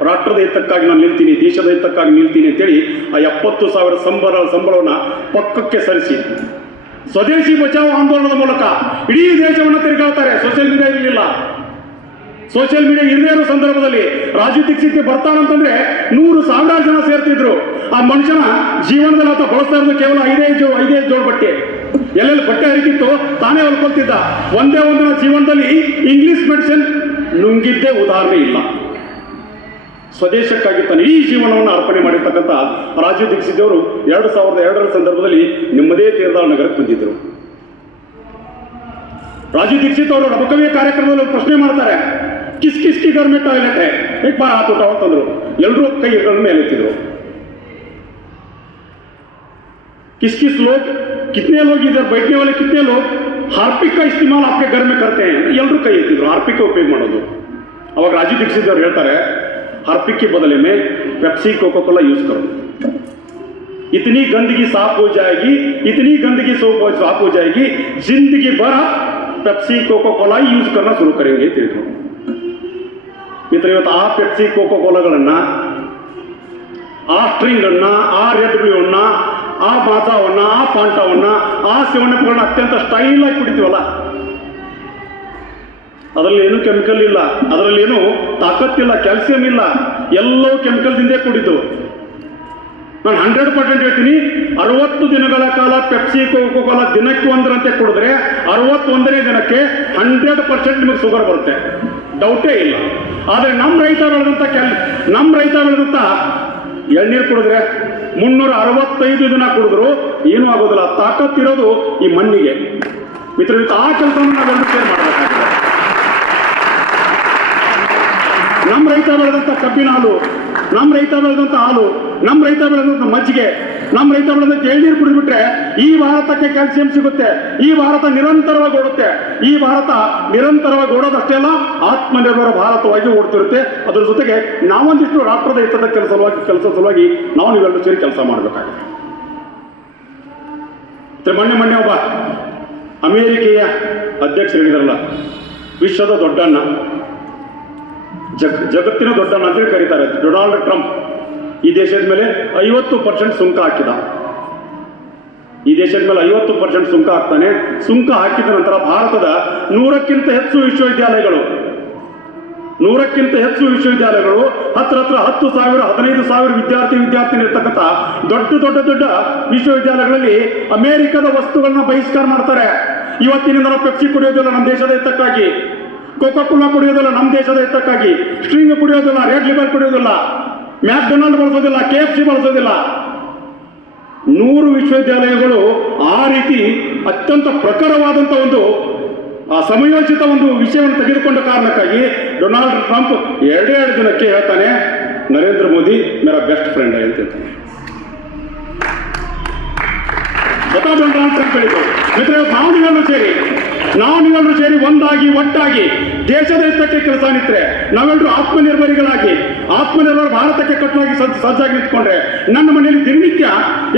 ರಾಷ್ಟ್ರದ ಹಿತಕ್ಕಾಗಿ ನಾನು ನಿಲ್ತೀನಿ, ದೇಶದ ಹಿತಕ್ಕಾಗಿ ನಿಲ್ತೀನಿ ಅಂತೇಳಿ ಆ 70,000 ಸಂಬಳವನ್ನು ಪಕ್ಕಕ್ಕೆ ಸರಿಸಿ ಸ್ವದೇಶಿ ಬಚಾವ್ ಆಂದೋಲನದ ಮೂಲಕ ಇಡೀ ದೇಶವನ್ನು ತಿರುಗಾಡ್ತಾರೆ. ಸೋಷಿಯಲ್ ಮೀಡಿಯಾ ಇರಲಿಲ್ಲ. ಸೋಷಿಯಲ್ ಮೀಡಿಯಾ ಇರದೇ ಇರೋ ಸಂದರ್ಭದಲ್ಲಿ ರಾಜೀವ್ ದೀಕ್ಷಿತ್ ಬರ್ತಾನಂತಂದ್ರೆ 100,000 ಜನ ಸೇರ್ತಿದ್ರು. ಆ ಮನುಷ್ಯನ ಜೀವನದಲ್ಲಿ ಆತ ಬಳಸ್ತಾ ಇರೋದು ಕೇವಲ 5 ಜೋಳ ಬಟ್ಟೆ. ಎಲ್ಲೆಲ್ಲಿ ಬಟ್ಟೆ ಹರಿತಿತ್ತು ತಾನೇ ಹೊಲ್ಕೊಳ್ತಿದ್ದ. ಒಂದೇ ಒಂದಿನ ಜೀವನದಲ್ಲಿ ಇಂಗ್ಲಿಷ್ ಮೆಡಿಸಿನ್ ನುಂಗಿದ್ದೇ ಉದಾಹರಣೆ ಇಲ್ಲ. ಸ್ವದೇಶಕ್ಕಾಗಿ ತನ್ನ ಈ ಜೀವನವನ್ನು ಅರ್ಪಣೆ ಮಾಡಿರ್ತಕ್ಕಂಥ ರಾಜೀವ್ ದೀಕ್ಷಿತ್ ಅವರು 2002 ಸಂದರ್ಭದಲ್ಲಿ ನಿಮ್ಮದೇ ತೇರ್ದಾಳ್ ನಗರಕ್ಕೆ ಬಂದಿದ್ದರು. ರಾಜೀವ್ ದೀಕ್ಷಿತ್ ಅವರು ರಬಕವಿಯ ಕಾರ್ಯಕ್ರಮದಲ್ಲಿ ಪ್ರಶ್ನೆ ಮಾಡ್ತಾರೆ, ಕಿಸ್ ಕಿಸ್ ಕಿ ಘರ್ ಮೇ ಟಾಯ್ಲೆಟ್ ಹೈ, ಏಕ್ ಬಾರ್ ಹಾತ್ ಉಠಾओ ಅಂತಂದ್ರು. ಎಲ್ಲರೂ ಕೈಗಳ ಮೇಲೆ ಎತ್ತಿದ್ರು. किस किस लोग, कितने लोग इधर बैठने वाले कितने लोग हार्पिक का इस्तेमाल आपके घर में करते हैं, ಎಲ್ಲರೂ ಕೈ ಎತ್ತಿದ್ರು. ಹಾರ್ಪಿಕ್ ಉಪಯೋಗ ಮಾಡೋದು. ಅವಾಗ ರಾಜೀವ್ ದೀಕ್ಷಿತ್ ಅವರು ಹೇಳ್ತಾರೆ, हार्पिक के बदले में पेप्सी कोका कोला यूज करो, इतनी गंदगी साफ हो जाएगी, इतनी गंदगी साफ हो जाएगी, जिंदगी भर आप पेप्सी कोका कोला यूज करना शुरू करेंगे. ಮಿತ್ರ ಇವತ್ತು ಆ ಪೆಪ್ಸಿ ಕೋಕೋ ಕೋಲಾಗಳನ್ನ, ಆ ಸ್ಟ್ರಿಂಗ್ ಅನ್ನ, ಆ ರೆಡ್ ಬ್ಲೂ ಅನ್ನ, ಆ ಮಾತಾವನ್ನ, ಆ ಪಾಂಟವನ್ನ, ಆ ಸೇವನೆಗಳನ್ನ ಅತ್ಯಂತ ಸ್ಟೈಲ್ ಆಗಿ ಕುಡಿತೀವಲ್ಲ, ಅದರಲ್ಲಿ ಏನು ಕೆಮಿಕಲ್ ಇಲ್ಲ, ಅದರಲ್ಲಿ ಏನು ತಾಕತ್ತಿಲ್ಲ, ಕ್ಯಾಲ್ಸಿಯಂ ಇಲ್ಲ, ಎಲ್ಲವೂ ಕೆಮಿಕಲ್ದಿಂದೇ ಕೂಡಿದ್ದು. ನಾನು 100% ಹೇಳ್ತೀನಿ, 60 ದಿನಗಳ ಕಾಲ ಪೆಪ್ಸಿ ಕೋಕೋ ಕೋಲಾ ದಿನಕ್ಕೆ ಒಂದರಂತೆ ಕುಡಿದ್ರೆ 61ನೇ ದಿನಕ್ಕೆ 100% ನಿಮಗೆ ಶುಗರ್ ಬರುತ್ತೆ, ಡೌಟೇ ಇಲ್ಲ. ಆದರೆ ನಮ್ಮ ರೈತ ಬೆಳೆದಂಥ ಎಳ್ನೀರು ಕುಡಿದ್ರೆ 365 ದಿನ ಕುಡಿದ್ರು ಏನೂ ಆಗೋದಿಲ್ಲ. ತಾಕತ್ತಿರೋದು ಈ ಮಣ್ಣಿಗೆ. ಮಿತ್ರ, ಆ ಕೆಲಸವನ್ನು ನಾವೆಲ್ಲರೂ ಶೇರ್ ಮಾಡಬೇಕಾಗಿದೆ. ನಮ್ಮ ರೈತ ಬೆಳೆದಂಥ ಕಬ್ಬಿನ ಹಾಲು, ನಮ್ಮ ರೈತ ಬೆಳೆದಂಥ ಹಾಲು, ನಮ್ಮ ರೈತ ಬೆಳೆದಂಥ ಮಜ್ಜಿಗೆ, ನಮ್ಮ ರೈತ ಬೆಳೆದಂಥ ಎಳ್ನೀರು ಕುಡಿದ್ಬಿಟ್ರೆ ಈ ಭಾರತಕ್ಕೆ ಕ್ಯಾಲ್ಸಿಯಂ ಸಿಗುತ್ತೆ. ಈ ಭಾರತ ನಿರಂತರವಾಗಿ ಓಡುತ್ತೆ. ಈ ಭಾರತ ನಿರಂತರವಾಗಿ ಓಡೋದಷ್ಟೇ ಅಲ್ಲ, ಆತ್ಮನಿರ್ಭರ ಭಾರತವಾಗಿ ಓಡ್ತಿರುತ್ತೆ. ಅದರ ಜೊತೆಗೆ ನಾವೊಂದಿಷ್ಟು ರಾಷ್ಟ್ರದ ಹಿತದ ಕೆಲಸ ಸಲುವಾಗಿ ನಾವು ನೀವೆಲ್ಲರೂ ಸೇರಿ ಕೆಲಸ ಮಾಡಬೇಕಾಗಿದೆ. ಮೊನ್ನೆ ಒಬ್ಬ ಅಮೇರಿಕೆಯ ಅಧ್ಯಕ್ಷರು ಹೇಳಿದಾರಲ್ಲ, ವಿಶ್ವದ ದೊಡ್ಡಣ್ಣ, ಜಗತ್ತಿನ ದೊಡ್ಡಣ್ಣ ಅಂತೇಳಿ ಕರೀತಾರೆ ಡೊನಾಲ್ಡ್ ಟ್ರಂಪ್. ಈ ದೇಶದ ಮೇಲೆ 50% ಸುಂಕ ಹಾಕಿದ. ಈ ದೇಶದ ಮೇಲೆ 50% ಸುಂಕ ಹಾಕ್ತಾನೆ. ಸುಂಕ ಹಾಕಿದ ನಂತರ ಭಾರತದ 100ಕ್ಕಿಂತ ಹೆಚ್ಚು ವಿಶ್ವವಿದ್ಯಾಲಯಗಳು ಹತ್ರ 10,000 15,000 ವಿದ್ಯಾರ್ಥಿನಿ ಇರ್ತಕ್ಕಂಥ ದೊಡ್ಡ ವಿಶ್ವವಿದ್ಯಾಲಯಗಳಲ್ಲಿ ಅಮೆರಿಕದ ವಸ್ತುಗಳನ್ನ ಬಹಿಷ್ಕಾರ ಮಾಡ್ತಾರೆ. ಇವತ್ತಿನಿಂದ ನಾವು ಪೆಪ್ಸಿ ಕುಡಿಯೋದಿಲ್ಲ ನಮ್ಮ ದೇಶದ ಹಿತಕ್ಕಾಗಿ, ಕೋಕೋ ಕೋಲಾ ಕುಡಿಯೋದಿಲ್ಲ ನಮ್ಮ ದೇಶದ ಹಿತಕ್ಕಾಗಿ, ಸ್ಟ್ರಿಂಗ್ ಕುಡಿಯೋದಿಲ್ಲ, ರೆಡ್ ಲಿಬಲ್ ಕುಡಿಯೋದಿಲ್ಲ, ಮ್ಯಾಕ್ಡೊನಾಲ್ಡ್ ಬಳಸೋದಿಲ್ಲ, KFC ಬಳಸೋದಿಲ್ಲ. 100 ವಿಶ್ವವಿದ್ಯಾಲಯಗಳು ಆ ರೀತಿ ಅತ್ಯಂತ ಪ್ರಖರವಾದಂಥ ಒಂದು ಸಮಯೋಚಿತ ಒಂದು ವಿಷಯವನ್ನು ತೆಗೆದುಕೊಂಡ ಕಾರಣಕ್ಕಾಗಿ ಡೊನಾಲ್ಡ್ ಟ್ರಂಪ್ 2 ದಿನಕ್ಕೆ ಹೇಳ್ತಾನೆ, ನರೇಂದ್ರ ಮೋದಿ ಮೇರಾ ಬೆಸ್ಟ್ ಫ್ರೆಂಡ್ ಅಂತ ಹೇಳ್ತಾನೆ. ಡೊನಾಲ್ಡ್ ಟ್ರಂಪ್ ಹೇಳಿದ್ರು. ಮಿತ್ರ, ನಾವು ನೀವೆಲ್ಲರೂ ಸೇರಿ ಒಂದಾಗಿ ಒಟ್ಟಾಗಿ ದೇಶದ ಹಿತಕ್ಕೆ ಕೆಲಸ ನಿಂತರೆ, ನಾವೆಲ್ಲರೂ ಆತ್ಮನಿರ್ಭರ ಭಾರತಕ್ಕೆ ಕಟ್ಟಲಾಗಿ ಸಜ್ಜಾಗಿ ನಿಂತ್ಕೊಂಡ್ರೆ, ನನ್ನ ಮನೆಯಲ್ಲಿ ದಿನನಿತ್ಯ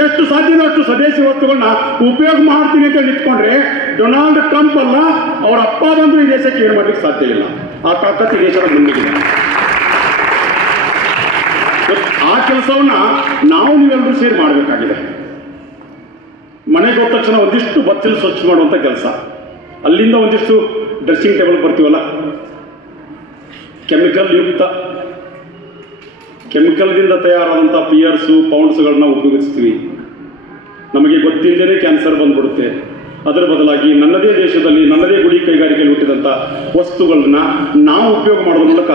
ಎಷ್ಟು ಸಾಧ್ಯದ ಅಷ್ಟು ಸ್ವದೇಶಿ ವಸ್ತುಗಳನ್ನ ಉಪಯೋಗ ಮಾಡ್ತೀನಿ ಅಂತ ನಿಂತ್ಕೊಂಡ್ರೆ, ಡೊನಾಲ್ಡ್ ಟ್ರಂಪ್ ಅಲ್ಲ, ಅವರ ಅಪ್ಪ ಬಂದು ಈ ದೇಶಕ್ಕೆ ಏನು ಮಾಡ್ಲಿಕ್ಕೆ ಸಾಧ್ಯ ಇಲ್ಲ. ಆ ತಾಕತ್ತು ಈ ದೇಶದ ಮುಂದಿಗಿದೆ. ಆ ಕೆಲಸವನ್ನ ನಾವು ನೀವೆಲ್ಲರೂ ಸೇರಿ ಮಾಡಬೇಕಾಗಿದೆ. ಮನೆಗೆ ಹೋದ ತಕ್ಷಣ ಒಂದಿಷ್ಟು ಬಚ್ಚಲು ಸ್ವಚ್ಛ ಮಾಡುವಂಥ ಕೆಲಸ, ಅಲ್ಲಿಂದ ಒಂದಿಷ್ಟು ಡ್ರೆಸ್ಸಿಂಗ್ ಟೇಬಲ್ ಬರ್ತೀವಲ್ಲ, ಕೆಮಿಕಲ್ದಿಂದ ತಯಾರಾದಂಥ ಪಿಯರ್ಸು ಪೌಂಡ್ಸ್ಗಳನ್ನ ಉಪಯೋಗಿಸ್ತೀವಿ. ನಮಗೆ ಗೊತ್ತಿಲ್ಲದೇ ಕ್ಯಾನ್ಸರ್ ಬಂದ್ಬಿಡುತ್ತೆ. ಅದರ ಬದಲಾಗಿ ನನ್ನದೇ ದೇಶದಲ್ಲಿ ನನ್ನದೇ ಗುಡಿ ಕೈಗಾರಿಕೆಯಲ್ಲಿ ಹುಟ್ಟಿದಂಥ ವಸ್ತುಗಳನ್ನ ನಾವು ಉಪಯೋಗ ಮಾಡೋದ್ರ ಮೂಲಕ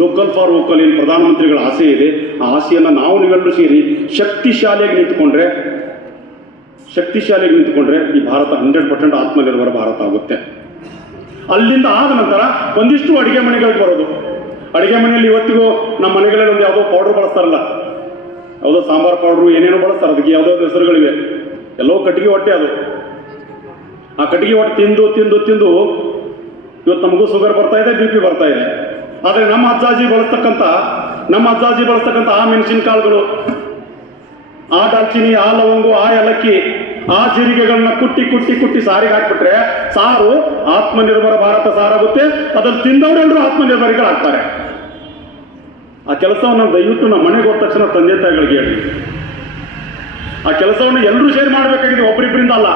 ಲೋಕಲ್ ಫಾರ್ ವೋಕಲ್ ಏನು ಪ್ರಧಾನಮಂತ್ರಿಗಳ ಆಸೆ ಇದೆ, ಆ ಆಸೆಯನ್ನು ನಾವು ನೀವೆಲ್ಲರೂ ಸೇರಿ ಶಕ್ತಿಶಾಲಿಯಾಗಿ ನಿಂತ್ಕೊಂಡ್ರೆ ಈ ಭಾರತ 100% ಆತ್ಮನಿರ್ಭರ ಭಾರತ ಆಗುತ್ತೆ. ಅಲ್ಲಿಂದ ಆದ ನಂತರ ಒಂದಿಷ್ಟು ಅಡಿಗೆ ಮನೆಗಳಿಗೆ ಬರೋದು. ಅಡಿಗೆ ಮನೆಯಲ್ಲಿ ಇವತ್ತಿಗೂ ನಮ್ಮ ಮನೆಗಳಲ್ಲಿ ಒಂದು ಯಾವುದೋ ಪೌಡ್ರ್ ಬಳಸ್ತಾರಲ್ಲ, ಯಾವುದೋ ಸಾಂಬಾರು ಪೌಡ್ರು ಏನೇನೋ ಬಳಸ್ತಾರೆ, ಅದಕ್ಕೆ ಯಾವುದೋ ಹೆಸರುಗಳಿವೆ. ಎಲ್ಲೋ ಕಟ್ಟಿಗೆ ಹೊಟ್ಟೆ ಅದು. ಆ ಕಟ್ಟಿಗೆ ಹೊಟ್ಟೆ ತಿಂದು ಇವತ್ತು ನಮಗೂ ಶುಗರ್ ಬರ್ತಾ ಇದೆ, BP ಬರ್ತಾ ಇದೆ. ಆದರೆ ನಮ್ಮ ಅಜ್ಜಾಜಿ ಬಳಸ್ತಕ್ಕಂಥ ಆ ಮೆಣಸಿನಕಾಳುಗಳು, ಆ ದಾಲ್ಚಿನ್ನಿ, ಆ ಲವಂಗು, ಆ ಏಲಕ್ಕಿ, ಆ ಜೀರಿಗೆಗಳನ್ನ ಕುಟ್ಟಿ ಸಾರಿಗೆ ಹಾಕ್ಬಿಟ್ರೆ ಸಾರು ಆತ್ಮನಿರ್ಭರ ಭಾರತ ಸಾರಾಗುತ್ತೆ. ಅದನ್ನು ತಿಂದವರೆಲ್ಲರೂ ಆತ್ಮನಿರ್ಭರಿಗಳಾಗ್ತಾರೆ. ಆ ಕೆಲಸವನ್ನು ದಯವಿಟ್ಟು ನಮ್ಮ ಮನೆಗೆ ಹೋದ ತಕ್ಷಣ ತಂದೆ ತಾಯಿಗಳಿಗೆ ಹೇಳಿ. ಆ ಕೆಲಸವನ್ನು ಎಲ್ಲರೂ ಶೇರ್ ಮಾಡಬೇಕಾಗಿದೆ, ಒಬ್ಬರಿಬ್ಬರಿಂದ ಅಲ್ಲ.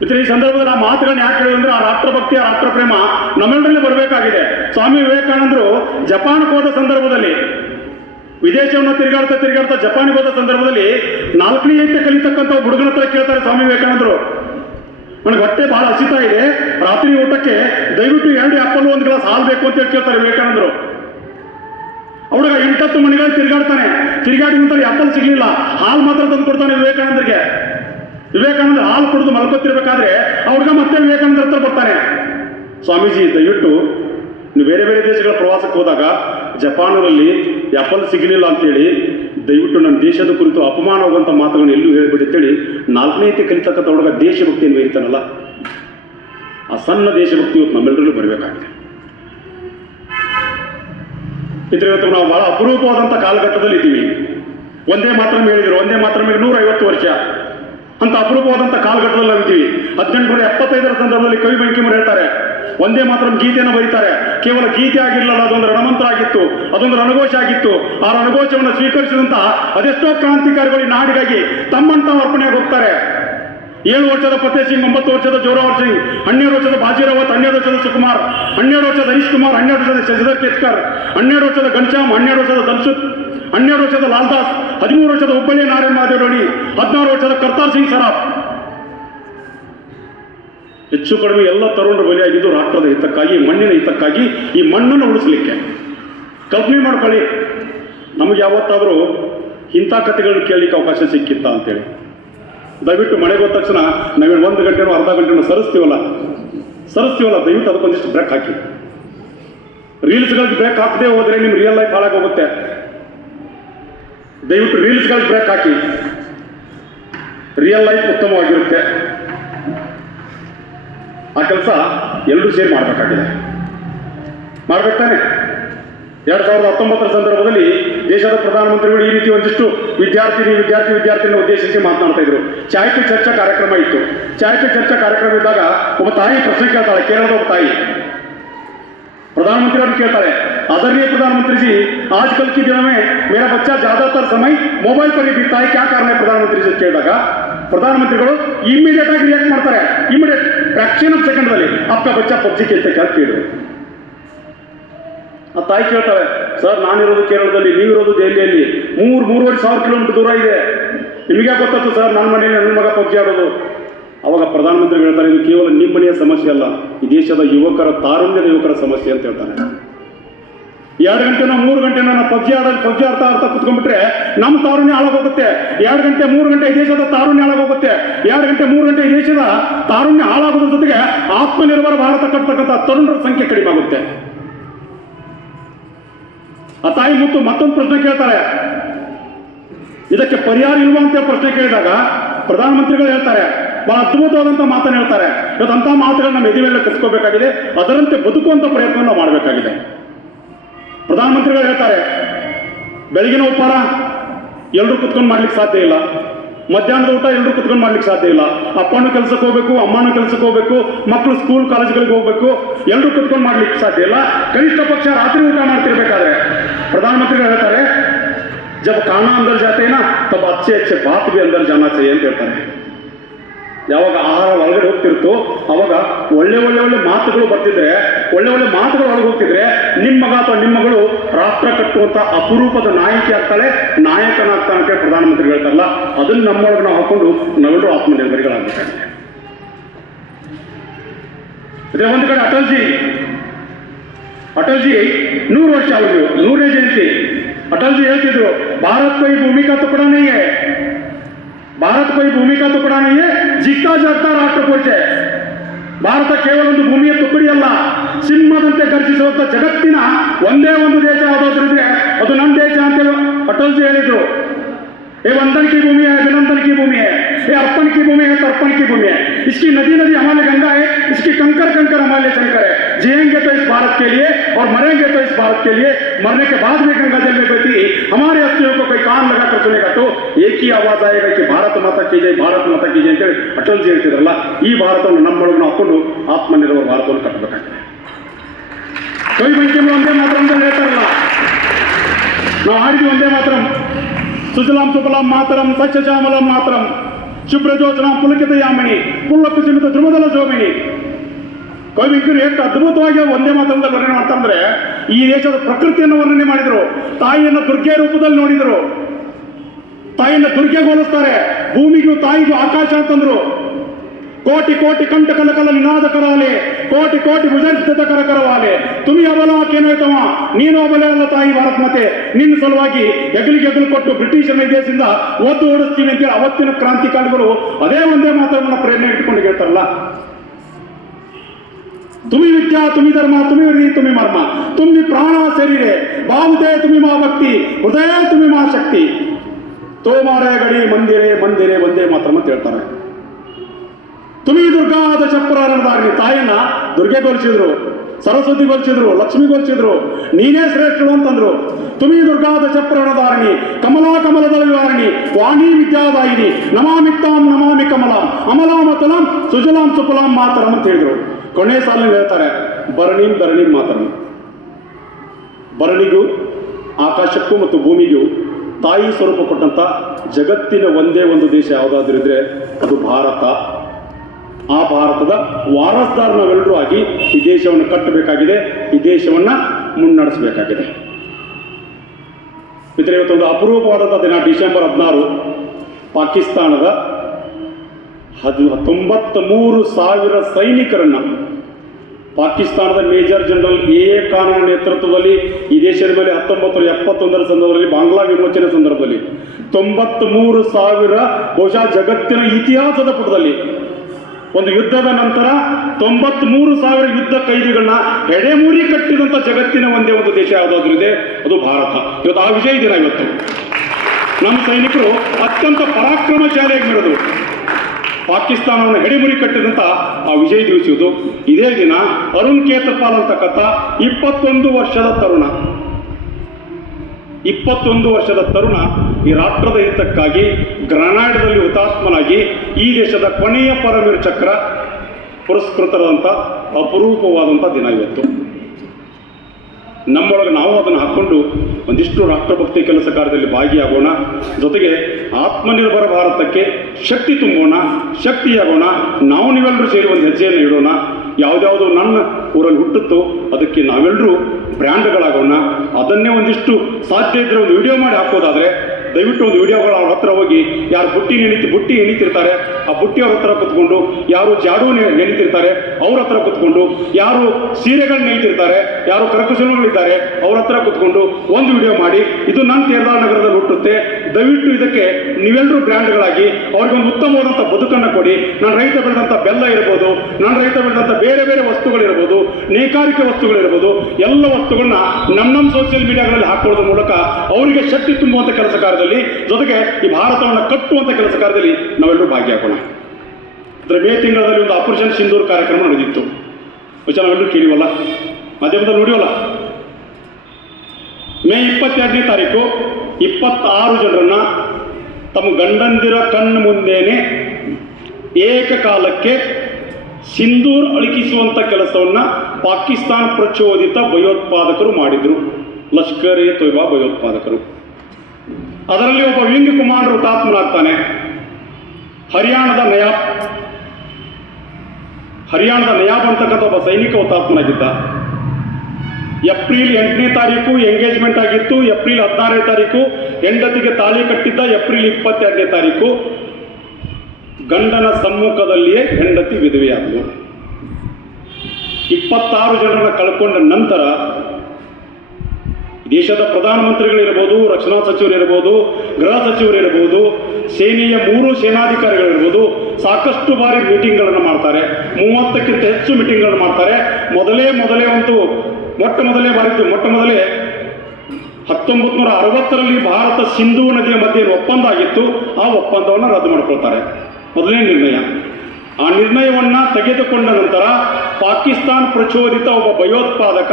ಮಿತ್ರ, ಈ ಸಂದರ್ಭದಲ್ಲಿ ಆ ಮಾತುಗಳನ್ನ ಯಾಕೆ ಹೇಳಿದ್ರೆ, ಆ ರಾಷ್ಟ್ರಭಕ್ತಿ, ಆ ರಾಷ್ಟ್ರ ಪ್ರೇಮ ನಮ್ಮೆಲ್ಲರಲ್ಲಿ ಬರಬೇಕಾಗಿದೆ. ಸ್ವಾಮಿ ವಿವೇಕಾನಂದರು ಜಪಾನ್ಗೆ ಹೋದ ಸಂದರ್ಭದಲ್ಲಿ, ವಿದೇಶವನ್ನು ತಿರುಗಾಡ್ತಾ ಜಪಾನಿಗೆ ಹೋದ ಸಂದರ್ಭದಲ್ಲಿ 4ನೇ ಕಲಿತಕ್ಕಂಥ ಹುಡುಗನ ಹತ್ರ ಕೇಳ್ತಾರೆ ಸ್ವಾಮಿ ವಿವೇಕಾನಂದರು, ನನಗೆ ಹೊಟ್ಟೆ ಬಹಳ ಹಸಿತಾ ಇದೆ, ರಾತ್ರಿ ಊಟಕ್ಕೆ ದಯವಿಟ್ಟು 2 ಆ್ಯಪಲ್ 1 ಗ್ಲಾಸ್ ಹಾಲು ಬೇಕು ಅಂತ ಕೇಳ್ತಾರೆ ವಿವೇಕಾನಂದರು. ಹುಡುಗ 8 ಮನೆಗಳಲ್ಲಿ ತಿರುಗಾಡಿದ ನಂತರ ಆ್ಯಪಲ್ ಸಿಗ್ಲಿಲ್ಲ, ಹಾಲು ಮಾತ್ರ ತಂದು ಕೊಡ್ತಾನೆ ವಿವೇಕಾನಂದರಿಗೆ. ವಿವೇಕಾನಂದ ಹಾಲು ಕುಡಿದು ಮಲ್ಕೊತಿರ್ಬೇಕಾದ್ರೆ ಹುಡುಗ ಮತ್ತೆ ವಿವೇಕಾನಂದರ ಹತ್ರ ಬರ್ತಾನೆ, ಸ್ವಾಮೀಜಿ ದಯವಿಟ್ಟು ನೀವು ಬೇರೆ ದೇಶಗಳ ಪ್ರವಾಸಕ್ಕೆ ಹೋದಾಗ ಜಪಾನದಲ್ಲಿ ಆ್ಯಪಲ್ ಸಿಗಲಿಲ್ಲ ಅಂತೇಳಿ ದಯವಿಟ್ಟು ನನ್ನ ದೇಶದ ಕುರಿತು ಅಪಮಾನವಾಗುವಂಥ ಮಾತುಗಳನ್ನು ಎಲ್ಲೂ ಹೇಳ್ಬಿಡಿ ಅಂತೇಳಿ 4ನೇ ಕಲಿತಕ್ಕಂಥ ಹುಡುಗ ದೇಶಭಕ್ತಿಯನ್ನು ಬರೀತಾನಲ್ಲ, ಆ ಸಣ್ಣ ದೇಶಭಕ್ತಿ ಇವತ್ತು ನಮ್ಮೆಲ್ಲರಿಗೂ ಬರಬೇಕಾಗಿದೆ. ಇವತ್ತು ನಾವು ಬಹಳ ಅಪರೂಪವಾದಂಥ ಕಾಲಘಟ್ಟದಲ್ಲಿ ಇದ್ದೀವಿ. ಒಂದೇ ಮಾತ್ರ ಹೇಳಿದ್ರು, 150 ವರ್ಷ ಅಂತ ಅಪರೂಪವಾದಂಥ ಕಾಲಘಟ್ಟದಲ್ಲಿ ನಾವಿದ್ದೀವಿ. 1875 ಸಂದರ್ಭದಲ್ಲಿ ಕವಿ ಬೆಂಕಿಮರು ಹೇಳ್ತಾರೆ, ಒಂದೇ ಮಾತ್ರ ಗೀತೆಯನ್ನು ಬರೀತಾರೆ. ಕೇವಲ ಗೀತೆ ಆಗಿರಲಿಲ್ಲ, ಅದೊಂದು ರಣಮಂತ್ರ ಆಗಿತ್ತು, ಅದೊಂದು ರಣಘೋಷ ಆಗಿತ್ತು. ಆ ರಣಘೋಷವನ್ನು ಸ್ವೀಕರಿಸಿದಂತಹ ಅದೆಷ್ಟೋ ಕ್ರಾಂತಿಕಾರಿಗಳು ಈ ನಾಡಿಗಾಗಿ ತಮ್ಮಂತ ಅರ್ಪಣೆಯಾಗಿ ಹೋಗ್ತಾರೆ. 7 ವರ್ಷದ ಫತೇಹ್ ಸಿಂಗ್, 9 ವರ್ಷದ ಜೋರಾವರ್ ಸಿಂಗ್, 12 ವರ್ಷದ ಬಾಜಿರಾವತ್, 12 ವರ್ಷದ ಸುಕುಮಾರ್, 12 ವರ್ಷದ ಹರೀಶ್ ಕುಮಾರ್, 12 ವರ್ಷದ ಶಶಿಧರ್ ಕೇತ್ಕರ್, 12 ವರ್ಷದ ಘನಶ್ಯಾಮ್, 12 ವರ್ಷದ ದಲ್ಸುತ್, 12 ವರ್ಷದ ಲಾಲ್ದಾಸ್, 13 ವರ್ಷದ ಹುಬ್ಬಳ್ಳಿ ನಾರಾಯಣ ಮಹಾದೇವರಡಿ, 16 ವರ್ಷದ ಕರ್ತಾರ್ ಸಿಂಗ್ ಸರಾಫ್. ಹೆಚ್ಚು ಕಡಿಮೆ ಎಲ್ಲ ತರುಣರು ಬಲಿಯಾಗಿದ್ದು ರಾಷ್ಟ್ರದ ಹಿತಕ್ಕಾಗಿ, ಮಣ್ಣಿನ ಹಿತಕ್ಕಾಗಿ, ಈ ಮಣ್ಣನ್ನು ಉಳಿಸಲಿಕ್ಕೆ. ಕಲ್ಪನೆ ಮಾಡ್ಕೊಳ್ಳಿ, ನಮಗೆ ಯಾವತ್ತಾದರೂ ಇಂಥ ಕಥೆಗಳನ್ನು ಕೇಳಲಿಕ್ಕೆ ಅವಕಾಶ ಸಿಕ್ಕಿತ್ತ ಅಂತೇಳಿ. ದಯವಿಟ್ಟು ಮಳೆಗೆ ಹೋದ ತಕ್ಷಣ ನಾವೇನು 1 ಗಂಟೆನೋ ಅರ್ಧ ಗಂಟೆನೋ ಸರಿಸ್ತೀವಲ್ಲ, ದಯವಿಟ್ಟು ಅದಕ್ಕೊಂದಿಷ್ಟು ಬ್ರೇಕ್ ಹಾಕಿ. ರೀಲ್ಸ್ಗಳಿಗೆ ಬ್ರೇಕ್ ಹಾಕದೆ ಹೋದರೆ ನಿಮ್ಮ ರಿಯಲ್ ಲೈಫ್ ಹಾಳಾಗಿ ಹೋಗುತ್ತೆ. ದಯವಿಟ್ಟು ರೀಲ್ಸ್ಗಳಿಗೆ ಬ್ರೇಕ್ ಹಾಕಿ, ರಿಯಲ್ ಲೈಫ್ ಉತ್ತಮವಾಗಿರುತ್ತೆ. ಆ ಕೆಲಸ ಎಲ್ಲರೂ ಸೇರಿ ಮಾಡಬೇಕಾಗಿದೆ. ಮಾಡ್ಬೇಕಾನೆ. 2019 ಸಂದರ್ಭದಲ್ಲಿ ದೇಶದ ಪ್ರಧಾನಮಂತ್ರಿಗಳು ಈ ರೀತಿ ಒಂದಿಷ್ಟು ವಿದ್ಯಾರ್ಥಿನ ಉದ್ದೇಶಿಸಿ ಮಾತನಾಡ್ತಾ ಇದ್ರು. ಚಾಯ್ ಪೆ ಚರ್ಚಾ ಕಾರ್ಯಕ್ರಮ ಇತ್ತು. ಚಾಯ್ ಪೆ ಚರ್ಚಾ ಕಾರ್ಯಕ್ರಮ ಇದ್ದಾಗ ಒಬ್ಬ ತಾಯಿ ಪ್ರಶ್ನೆ ಕೇಳ್ತಾಳೆ, ಕೇರಳದ ಒಬ್ಬ ತಾಯಿ ಪ್ರಧಾನಮಂತ್ರಿ ಅವ್ರನ್ನ ಕೇಳ್ತಾಳೆ, आदरणीय प्रधानमंत्री जी, आजकल के दिनों में मेरा बच्चा ज्यादातर समय मोबाइल पर ही बीतता है, क्या कारण है प्रधानमंत्री जी ಕೇಳಿದಾಗ ಪ್ರಧಾನಮಂತ್ರಿಗಳು ಇಮಿಡಿಯೇಟ್ ಆಗಿ ರಿಯಾಕ್ಟ್ ಮಾಡ್ತಾರೆ. ಇಮಿಡಿಯೇಟ್ ಫ್ರಾಕ್ಷನ್ ಆಫ್ ಸೆಕೆಂಡ್ ಅಲ್ಲಿ आपका बच्चा पबजी खेलते क्या ಕೇಳಿದ್ರು. ಆ ತಾಯಿ ಕೇಳ್ತಾರೆ, ಸರ್ ನಾನಿರೋದು ಕೇರಳದಲ್ಲಿ, ನೀವಿರೋದು ದೆಹಲಿಯಲ್ಲಿ, 3,500 ಕಿಲೋಮೀಟರ್ ದೂರ ಇದೆ, ನಿಮಗೆ ಗೊತ್ತಾಯ್ತು ಸರ್ ನನ್ನ ಮನೆಯಲ್ಲಿ ನನ್ನ ಮಗ ಪಬ್ಜಿ ಆಡೋದು. ಅವಾಗ ಪ್ರಧಾನಮಂತ್ರಿಗಳು ಹೇಳ್ತಾರೆ, ಇದು ಕೇವಲ ನಿಮ್ಮ ಮನೆಯ ಸಮಸ್ಯೆ ಅಲ್ಲ, ಈ ದೇಶದ ಯುವಕರ, ತಾರುಣ್ಯದ ಯುವಕರ ಸಮಸ್ಯೆ ಅಂತ ಹೇಳ್ತಾರೆ. 2 ಗಂಟೆನೋ 3 ಗಂಟೆನೋ ನಾವು ಪಬ್ಜಿ ಆಡ್ತಾ ಕುತ್ಕೊಂಡ್ಬಿಟ್ರೆ ನಮ್ಮ ತಾರುಣ್ಯ ಹಾಳಾಗೋಗುತ್ತೆ. 2 ಗಂಟೆ 3 ಗಂಟೆ ಈ ದೇಶದ ತಾರುಣ್ಯ ಹಾಳಾಗೋಗುತ್ತೆ. 2 ಗಂಟೆ 3 ಗಂಟೆ ಈ ದೇಶದ ತಾರುಣ್ಯ ಹಾಳಾಗೋದ್ರ ಜೊತೆಗೆ ಆತ್ಮನಿರ್ಭರ ಭಾರತ ಕಟ್ಟತಕ್ಕಂಥ ತರುಣರ ಸಂಖ್ಯೆ ಕಡಿಮೆ ಆಗುತ್ತೆ. ಆ ತಾಯಿ ಮತ್ತೊಂದು ಪ್ರಶ್ನೆ ಕೇಳ್ತಾರೆ, ಇದಕ್ಕೆ ಪರಿಹಾರ ಇಲ್ವಾ ಅಂತ ಪ್ರಶ್ನೆ ಕೇಳಿದಾಗ ಪ್ರಧಾನಮಂತ್ರಿಗಳು ಹೇಳ್ತಾರೆ, ಬಹಳ ಅದ್ಭುತವಾದಂಥ ಮಾತನ್ನು ಹೇಳ್ತಾರೆ, ಇವತ್ತಂಥ ಮಾತುಗಳನ್ನ ನಮ್ಮ ಎದೆ ಕಟ್ಕೋಬೇಕಾಗಿದೆ, ಅದರಂತೆ ಬದುಕುವಂಥ ಪ್ರಯತ್ನ ನಾವು ಮಾಡಬೇಕಾಗಿದೆ. ಪ್ರಧಾನಮಂತ್ರಿಗಳು ಹೇಳ್ತಾರೆ, ಬೆಳಗಿನ ಉಪಹಾರ ಎಲ್ಲರೂ ಕುತ್ಕೊಂಡು ಮಾಡ್ಲಿಕ್ಕೆ ಸಾಧ್ಯ ಇಲ್ಲ, ಮಧ್ಯಾಹ್ನದ ಊಟ ಎಲ್ಲರೂ ಕುತ್ಕೊಂಡು ಮಾಡ್ಲಿಕ್ಕೆ ಸಾಧ್ಯ ಇಲ್ಲ, ಅಪ್ಪನೂ ಕೆಲಸಕ್ಕೆ ಹೋಗ್ಬೇಕು, ಅಮ್ಮನೂ ಕೆಲಸಕ್ಕೆ ಹೋಗ್ಬೇಕು, ಮಕ್ಕಳು ಸ್ಕೂಲ್ ಕಾಲೇಜ್ಗಳಿಗೆ ಹೋಗ್ಬೇಕು, ಎಲ್ಲರೂ ಕುತ್ಕೊಂಡು ಮಾಡ್ಲಿಕ್ಕೆ ಸಾಧ್ಯ ಇಲ್ಲ. ಕನಿಷ್ಠ ಪಕ್ಷ ರಾತ್ರಿ ಊಟ ಮಾಡ್ತಿರ್ಬೇಕಾದ್ರೆ ಪ್ರಧಾನಮಂತ್ರಿಗಳು ಹೇಳ್ತಾರೆ, ಜಬ್ ಖಾನಾ ಅಂದರ್ ಜಾತೆ ನಾ ತಬ್ ಅಚ್ಚೆ ಬಾತ್ ಬಿ ಅಂದರ್ ಜಾನಾ ಚಾಹಿಯೆ ಅಂತ ಹೇಳ್ತಾರೆ. ಯಾವಾಗ ಆಹಾರ ಒಳಗಡೆ ಹೋಗ್ತಿರುತ್ತೋ ಅವಾಗ ಒಳ್ಳೆ ಮಾತುಗಳು ಬರ್ತಿದ್ರೆ, ಒಳ್ಳೆ ಮಾತುಗಳು ಒಳಗೆ ಹೋಗ್ತಿದ್ರೆ ನಿಮ್ಮ ಮಗ ಅಥವಾ ನಿಮ್ಮ ಮಗಳು ರಾಷ್ಟ್ರ ಕಟ್ಟುವಂತ ಅಪರೂಪದ ನಾಯಕಿ ಆಗ್ತಾಳೆ, ನಾಯಕನಾಗ್ತಾನೆ ಅಂತ ಪ್ರಧಾನಮಂತ್ರಿ ಹೇಳ್ತಾರಲ್ಲ, ಅದನ್ನು ನಮ್ಮೊಳಗೆ ನಾವು ಹಾಕೊಂಡು ನಾವೆಲ್ಲರೂ ಆತ್ಮನಿರ್ಭರಿಗಳಾಗಬೇಕಾಗಿದೆ. ಅದೇ ಒಂದು ಕಡೆ ಅಟಲ್ಜಿ 100 ವರ್ಷ ಅವರು 100ನೇ ಜಯಂತಿ. ಅಟಲ್ಜಿ ಹೇಳ್ತಿದ್ರು, ಭಾರತ್ ಕೈ ಭೂಮಿ ಕಾ ತುಕಡಾ ನಹೀ ಹೈ, ಭಾರತ ಕೈ ಭೂಮಿ ಕಾ ತುಕಡಾ ನಹೀ ಹೈ, ಜಿಗ್ತಾ ಜಾಗ್ತಾ ರಾಷ್ಟ್ರಕೋಶ. ಭಾರತ ಕೇವಲ ಒಂದು ಭೂಮಿಯ ತುಕಡಿ ಅಲ್ಲ, ಸಿಂಹದಂತೆ ಗರ್ಜಿಸುವಂತ ಜಗತ್ತಿನ ಒಂದೇ ಒಂದು ದೇಶ ಯಾವುದಾದ್ರಿದ್ರೆ ಅದು ನಮ್ಮ ದೇಶ ಅಂತೇಳಿ ಅಟಲ್ಜಿ ಹೇಳಿದ್ರು. ये वंदन की भूमि है, अभिनंदन की भूमि है, ये अर्पण की भूमि है, तर्पण की भूमि है. इसकी नदी हमारे गंगा है, इसकी कंकर हमारे शंकर है. जिएंगे तो इस भारत के लिए और मरेंगे तो इस भारत के लिए. मरने के बाद भी गंगा जल में बहती हमारे अस्थियों को कोई कान लगाकर सुनेगा तो एक ही आवाज आएगा कि भारत माता की जय, भारत माता की जय ಅಂತೇಳಿ ಅಟಲ್ಜಿ ಹೇಳ್ತಿದ್ರಲ್ಲ, ಈ ಭಾರತವನ್ನು ನಮ್ಮೊಳಗೆ ಹಾಕೊಂಡು ಆತ್ಮನಿರ್ಭರ ಭಾರತವನ್ನು ಕಟ್ಟಬೇಕಾಗಿದೆ. ಕೈ ಬೆಂಕಿಯಲ್ಲಿ ಒಂದೇ ಮಾತ್ರ ಅಂತ ಹೇಳ್ತಾರಲ್ಲ, ನಾವು ಹಾಡಿದ್ವಿ ಒಂದೇ ಮಾತ್ರ, ಸುಜಲಾಂ ಸುಫಲಾಂ ಮಾತರಂ ಸಸ್ಯಶ್ಯಾಮಲಂ ಮಾತರಂ ಶುಭ್ರಜೋತ್ಸ್ನಾಂ ಪುಲಕಿತಯಾಮಿನಿ ಪುಲ್ಲಕುಸುಮಿತ ಧ್ರುವದಲ ಶೋಭಿನಿ. ಕವಿಗಳು ಎಷ್ಟು ಅದ್ಭುತವಾಗಿ ಒಂದೇ ಮಾತರಿಂದ ವರ್ಣನೆ ಮಾಡ್ತಾರೆ. ಈ ದೇಶದ ಪ್ರಕೃತಿಯನ್ನು ವರ್ಣನೆ ಮಾಡಿದರು, ತಾಯಿಯನ್ನು ದುರ್ಗೆ ರೂಪದಲ್ಲಿ ನೋಡಿದರು, ತಾಯಿಯನ್ನು ದುರ್ಗೆ ಹೋಲಿಸ್ತಾರೆ, ಭೂಮಿಗೂ ತಾಯಿಗೂ ಆಕಾಶ ಅಂತಂದ್ರು. ಕೋಟಿ ಕೋಟಿ ಕಂಠ ಕಲಕಲ ನಿನಾದ ಕರಾಲೆ, ಕೋಟಿ ಕೋಟಿ ಭುಜರ್ಜಿತ ಕರಕರವಾಲೆ, ತುಮಿ ಅಬಲ ಕೇನೋಯ್ತವ, ನೀನು ಅಬಲೆ ಅಲ್ಲ ತಾಯಿ ಭಾರತ ಮಾತೆ, ನಿನ್ನ ಸಲುವಾಗಿ ಹೆಗಲು ಕೊಟ್ಟು ಬ್ರಿಟಿಷರ ದೇಶದಿಂದ ಒದ್ದು ಓಡಿಸ್ತೀವಿ ಅಂತೇಳಿ ಅವತ್ತಿನ ಕ್ರಾಂತಿಕಾರಿಗಳು ಅದೇ ಒಂದೇ ಮಾತನ್ನು ಪ್ರೇರಣೆ ಇಟ್ಕೊಂಡು ಹೇಳ್ತಾರಲ್ಲ. ತುಮಿ ವಿದ್ಯಾ ತುಮಿ ಧರ್ಮ ತುಮಿ ವೃದ್ಧಿ ತುಮಿ ಮರ್ಮ, ತುಮಿ ಪ್ರಾಣ ಶರೀರೆ ಬಾವುದೇ ತುಮಿ ಮಾ ಭಕ್ತಿ ಹೃದಯ ತುಮಿ ಮಾ ಶಕ್ತಿ, ತೋಮಾರೇ ಗಡಿ ಮಂದಿರೇ ಮಂದಿರೇ ಒಂದೇ ಮಾತ್ರ ಅಂತ ಹೇಳ್ತಾರೆ. ತುಮಿ ದುರ್ಗಾದ ಚಪ್ಪರಾರಣದಾರಿನಿ, ತಾಯಿನ ದುರ್ಗೆ ಗೊಲಿಸಿದ್ರು, ಸರಸ್ವತಿ ಗೊಲಿಸಿದ್ರು, ಲಕ್ಷ್ಮಿ ಗೊಲಿಸಿದ್ರು, ನೀನೇ ಶ್ರೇಷ್ಠಳು ಅಂತಂದ್ರು. ತುಮಿ ದುರ್ಗಾದ ಚಪ್ಪರಣದಾರಿಣಿ ಕಮಲಾ ಕಮಲದ ವಿವಾರಿಣಿ ವಾಣಿ ವಿದ್ಯಾದಾಯಿನಿ ನಮಾಮಿಕ್ತಾಂ ನಮಾಮಿ ಕಮಲಾಂ ಅಮಲಾಮತಲಾಂ ಸುಜಲಾಂ ಸುಫಲಾಂ ಮಾತರಂ ಅಂತ ಹೇಳಿದ್ರು. ಕೊನೆ ಸಾಲಿನಲ್ಲಿ ಹೇಳ್ತಾರೆ, ಭರಣಿಂ ಧರಣಿಂ ಮಾತರಂ. ಭರಣಿಗೂ ಆಕಾಶಕ್ಕೂ ಮತ್ತು ಭೂಮಿಗೂ ತಾಯಿ ಸ್ವರೂಪ ಕೊಟ್ಟಂತ ಜಗತ್ತಿನ ಒಂದೇ ಒಂದು ದೇಶ ಯಾವುದಾದ್ರೂ ಇದ್ರೆ ಅದು ಭಾರತ. ಆ ಭಾರತದ ವಾರಸ್ದಾರ ನಾವೆಲ್ಲರೂ ಆಗಿ ಈ ದೇಶವನ್ನು ಕಟ್ಟಬೇಕಾಗಿದೆ, ಈ ದೇಶವನ್ನು ಮುನ್ನಡೆಸಬೇಕಾಗಿದೆ. ಮಿತ್ರ, ಇವತ್ತೊಂದು ಅಪರೂಪವಾದಂಥ ದಿನ. ಡಿಸೆಂಬರ್ 16 ಪಾಕಿಸ್ತಾನದ 93,000 ಸೈನಿಕರನ್ನ ಪಾಕಿಸ್ತಾನದ ಮೇಜರ್ ಜನರಲ್ ಎ ಖಾನ್ ನೇತೃತ್ವದಲ್ಲಿ ಈ ದೇಶದ ಮೇಲೆ 1971 ಸಂದರ್ಭದಲ್ಲಿ ಬಾಂಗ್ಲಾ ವಿಮೋಚನೆ ಸಂದರ್ಭದಲ್ಲಿ 93,000 ಬಹುಶಃ ಜಗತ್ತಿನ ಇತಿಹಾಸದ ಪುಟದಲ್ಲಿ ಒಂದು ಯುದ್ಧದ ನಂತರ 93,000 ಯುದ್ಧ ಕೈದಿಗಳನ್ನ ಎಡೆಮೂರಿ ಕಟ್ಟಿದಂಥ ಜಗತ್ತಿನ ಒಂದೇ ಒಂದು ದೇಶ ಯಾವುದಾದ್ರೂ ಇದೆ ಅದು ಭಾರತ. ಇವತ್ತು ಆ ವಿಜಯ ದಿನ. ಇವತ್ತು ನಮ್ಮ ಸೈನಿಕರು ಅತ್ಯಂತ ಪರಾಕ್ರಮಶಾಲಿಯಾಗಿ ಮೆರೆದು ಪಾಕಿಸ್ತಾನವನ್ನು ಎಡೆಮುರಿ ಕಟ್ಟಿದಂಥ ಆ ವಿಜಯ ದಿವಸ ಇದು. ಇದೇ ದಿನ ಅರುಣ್ ಕೇತಪಾಲ್ ಅಂತಕ್ಕಂಥ 21 ವರ್ಷದ ತರುಣ ಈ ರಾಷ್ಟ್ರದ ಹಿತಕ್ಕಾಗಿ ಗ್ರನಾಡದಲ್ಲಿ ಹುತಾತ್ಮನಾಗಿ ಈ ದೇಶದ ಕೊನೆಯ ಪರಮವೀರ ಚಕ್ರ ಪುರಸ್ಕೃತರಾದಂಥ ಅಪರೂಪವಾದಂಥ ದಿನ ಇವತ್ತು. ನಮ್ಮೊಳಗೆ ನಾವು ಅದನ್ನು ಹಾಕ್ಕೊಂಡು ಒಂದಿಷ್ಟು ರಾಷ್ಟ್ರಭಕ್ತಿ ಕೆಲಸ ಕಾರ್ಯದಲ್ಲಿ ಭಾಗಿಯಾಗೋಣ. ಜೊತೆಗೆ ಆತ್ಮನಿರ್ಭರ ಭಾರತಕ್ಕೆ ಶಕ್ತಿ ತುಂಬೋಣ, ಶಕ್ತಿಯಾಗೋಣ. ನಾವು ನೀವೆಲ್ಲರೂ ಸೇರಿ ಒಂದು ಹೆಜ್ಜೆಯನ್ನು ಇಡೋಣ. ಯಾವುದ್ಯಾವುದು ನನ್ನ ಊರಲ್ಲಿ ಹುಟ್ಟುತ್ತೋ ಅದಕ್ಕೆ ನಾವೆಲ್ಲರೂ ಬ್ರ್ಯಾಂಡ್ಗಳಾಗೋಣ. ಅದನ್ನೇ ಒಂದಿಷ್ಟು ಸಾಧ್ಯ ಇದ್ದರೆ ಒಂದು ವಿಡಿಯೋ ಮಾಡಿ ಹಾಕೋದಾದರೆ ದಯವಿಟ್ಟು ಒಂದು ವಿಡಿಯೋಗಳ ಅವ್ರ ಹತ್ರ ಹೋಗಿ, ಯಾರು ಬುಟ್ಟಿ ಎಣಿತಿರ್ತಾರೆ ಆ ಬುಟ್ಟಿ ಅವ್ರ ಹತ್ರ ಕುತ್ಕೊಂಡು, ಯಾರು ಜಾಡು ಎಣಿತಿರ್ತಾರೆ ಅವ್ರ ಹತ್ರ ಕುತ್ಕೊಂಡು, ಯಾರು ಸೀರೆಗಳನ್ನ ನೇಯ್ತಿರ್ತಾರೆ, ಯಾರು ಕರಕುಶಲಗಳಿದ್ದಾರೆ ಅವ್ರ ಹತ್ರ ಕುತ್ಕೊಂಡು ಒಂದು ವಿಡಿಯೋ ಮಾಡಿ, ಇದು ನನ್ನ ತೇರದಾಳ ನಗರದಲ್ಲಿ ಹುಟ್ಟುತ್ತೆ, ದಯವಿಟ್ಟು ಇದಕ್ಕೆ ನೀವೆಲ್ಲರೂ ಬ್ರ್ಯಾಂಡ್ಗಳಾಗಿ ಅವ್ರಿಗೊಂದು ಉತ್ತಮವಾದಂಥ ಬದುಕನ್ನು ಕೊಡಿ. ನಾನು ರೈತ ಬೆಳೆದಂಥ ಬೆಲ್ಲ ಇರ್ಬೋದು, ನಾನು ರೈತ ಬೆಳೆದಂಥ ಬೇರೆ ಬೇರೆ ವಸ್ತುಗಳಿರ್ಬೋದು, ನೇಕಾರಿಕೆ ವಸ್ತುಗಳಿರ್ಬೋದು, ಎಲ್ಲ ವಸ್ತುಗಳನ್ನ ನಮ್ಮ ಸೋಷಿಯಲ್ ಮೀಡಿಯಾಗಳಲ್ಲಿ ಹಾಕೊಳ್ಳೋದ್ರ ಮೂಲಕ ಅವರಿಗೆ ಶಕ್ತಿ ತುಂಬುವಂಥ ಕೆಲಸ ಕಾರ್ಯದಲ್ಲಿ, ಜೊತೆಗೆ ಈ ಭಾರತವನ್ನು ಕಟ್ಟುವಂಥ ಕೆಲಸ ಕಾರ್ಯದಲ್ಲಿ ನಾವೆಲ್ಲರೂ ಭಾಗಿಯಾಗೋಣ. ಅದರ ಮೇ ತಿಂಗಳಲ್ಲಿ ಒಂದು ಆಪರೇಷನ್ ಸಿಂಧೂರ್ ಕಾರ್ಯಕ್ರಮ ನಡೆದಿತ್ತು. ಬಹುಶಃ ನಾವೆಲ್ಲರೂ ಕೇಳಿವಲ್ಲ, ಮಾಧ್ಯಮದಲ್ಲಿ ನೋಡಿವಲ್ಲ. ಮೇ 22ನೇ ತಾರೀಕು 26 ಜನರನ್ನ ತಮ್ಮ ಗಂಡಂದಿರ ಕಣ್ಣು ಮುಂದೇನೆ ಏಕಕಾಲಕ್ಕೆ ಸಿಂಧೂರ್ ಅಳಿಕಿಸುವಂಥ ಕೆಲಸವನ್ನು ಪಾಕಿಸ್ತಾನ ಪ್ರಚೋದಿತ ಭಯೋತ್ಪಾದಕರು ಮಾಡಿದರು. ಲಷ್ಕರ್ ಎ ತೊಯ್ಬಾ ಭಯೋತ್ಪಾದಕರು. ಅದರಲ್ಲಿ ಒಬ್ಬ ವಿಂಗ್ ಕಮಾಂಡರ್ ಹುತಾತ್ಮನಾಗ್ತಾನೆ. ಹರಿಯಾಣದ ನಯಾಬ್ ಅಂತಕ್ಕಂಥ ಒಬ್ಬ ಸೈನಿಕ ಹುತಾತ್ಮನಾಗಿದ್ದ. ಏಪ್ರಿಲ್ 8ನೇ ತಾರೀಕು ಎಂಗೇಜ್ಮೆಂಟ್ ಆಗಿತ್ತು. ಏಪ್ರಿಲ್ 16ನೇ ತಾರೀಕು ಹೆಂಡತಿಗೆ ತಾಳಿ ಕಟ್ಟಿದ್ದ. ಏಪ್ರಿಲ್ 22ನೇ ತಾರೀಕು ಗಂಡನ ಸಮ್ಮುಖದಲ್ಲಿಯೇ ಹೆಂಡತಿ ವಿಧವೆಯಾದಳು. 26 ಜನರನ್ನ ಕಳ್ಕೊಂಡ ನಂತರ ದೇಶದ ಪ್ರಧಾನಮಂತ್ರಿಗಳಿರ್ಬೋದು, ರಕ್ಷಣಾ ಸಚಿವರಿರ್ಬೋದು, ಗೃಹ ಸಚಿವರಿರ್ಬೋದು, ಸೇನೆಯ 3 ಸೇನಾಧಿಕಾರಿಗಳಿರ್ಬೋದು ಸಾಕಷ್ಟು ಬಾರಿ ಮೀಟಿಂಗ್ಗಳನ್ನು ಮಾಡ್ತಾರೆ. 30ಕ್ಕಿಂತ ಹೆಚ್ಚು ಮೀಟಿಂಗ್ಗಳನ್ನು ಮಾಡ್ತಾರೆ. ಮೊದಲೇ ಮೊಟ್ಟ ಮೊದಲೇ 1960ರಲ್ಲಿ ಭಾರತ ಸಿಂಧೂ ನದಿಯ ಮಧ್ಯೆ ಒಪ್ಪಂದ ಆಗಿತ್ತು. ಆ ಒಪ್ಪಂದವನ್ನು ರದ್ದು ಮಾಡಿಕೊಳ್ತಾರೆ. ಮೊದಲನೇ ನಿರ್ಣಯ. ಆ ನಿರ್ಣಯವನ್ನು ತೆಗೆದುಕೊಂಡ ನಂತರ ಪಾಕಿಸ್ತಾನ ಪ್ರಚೋದಿತ ಒಬ್ಬ ಭಯೋತ್ಪಾದಕ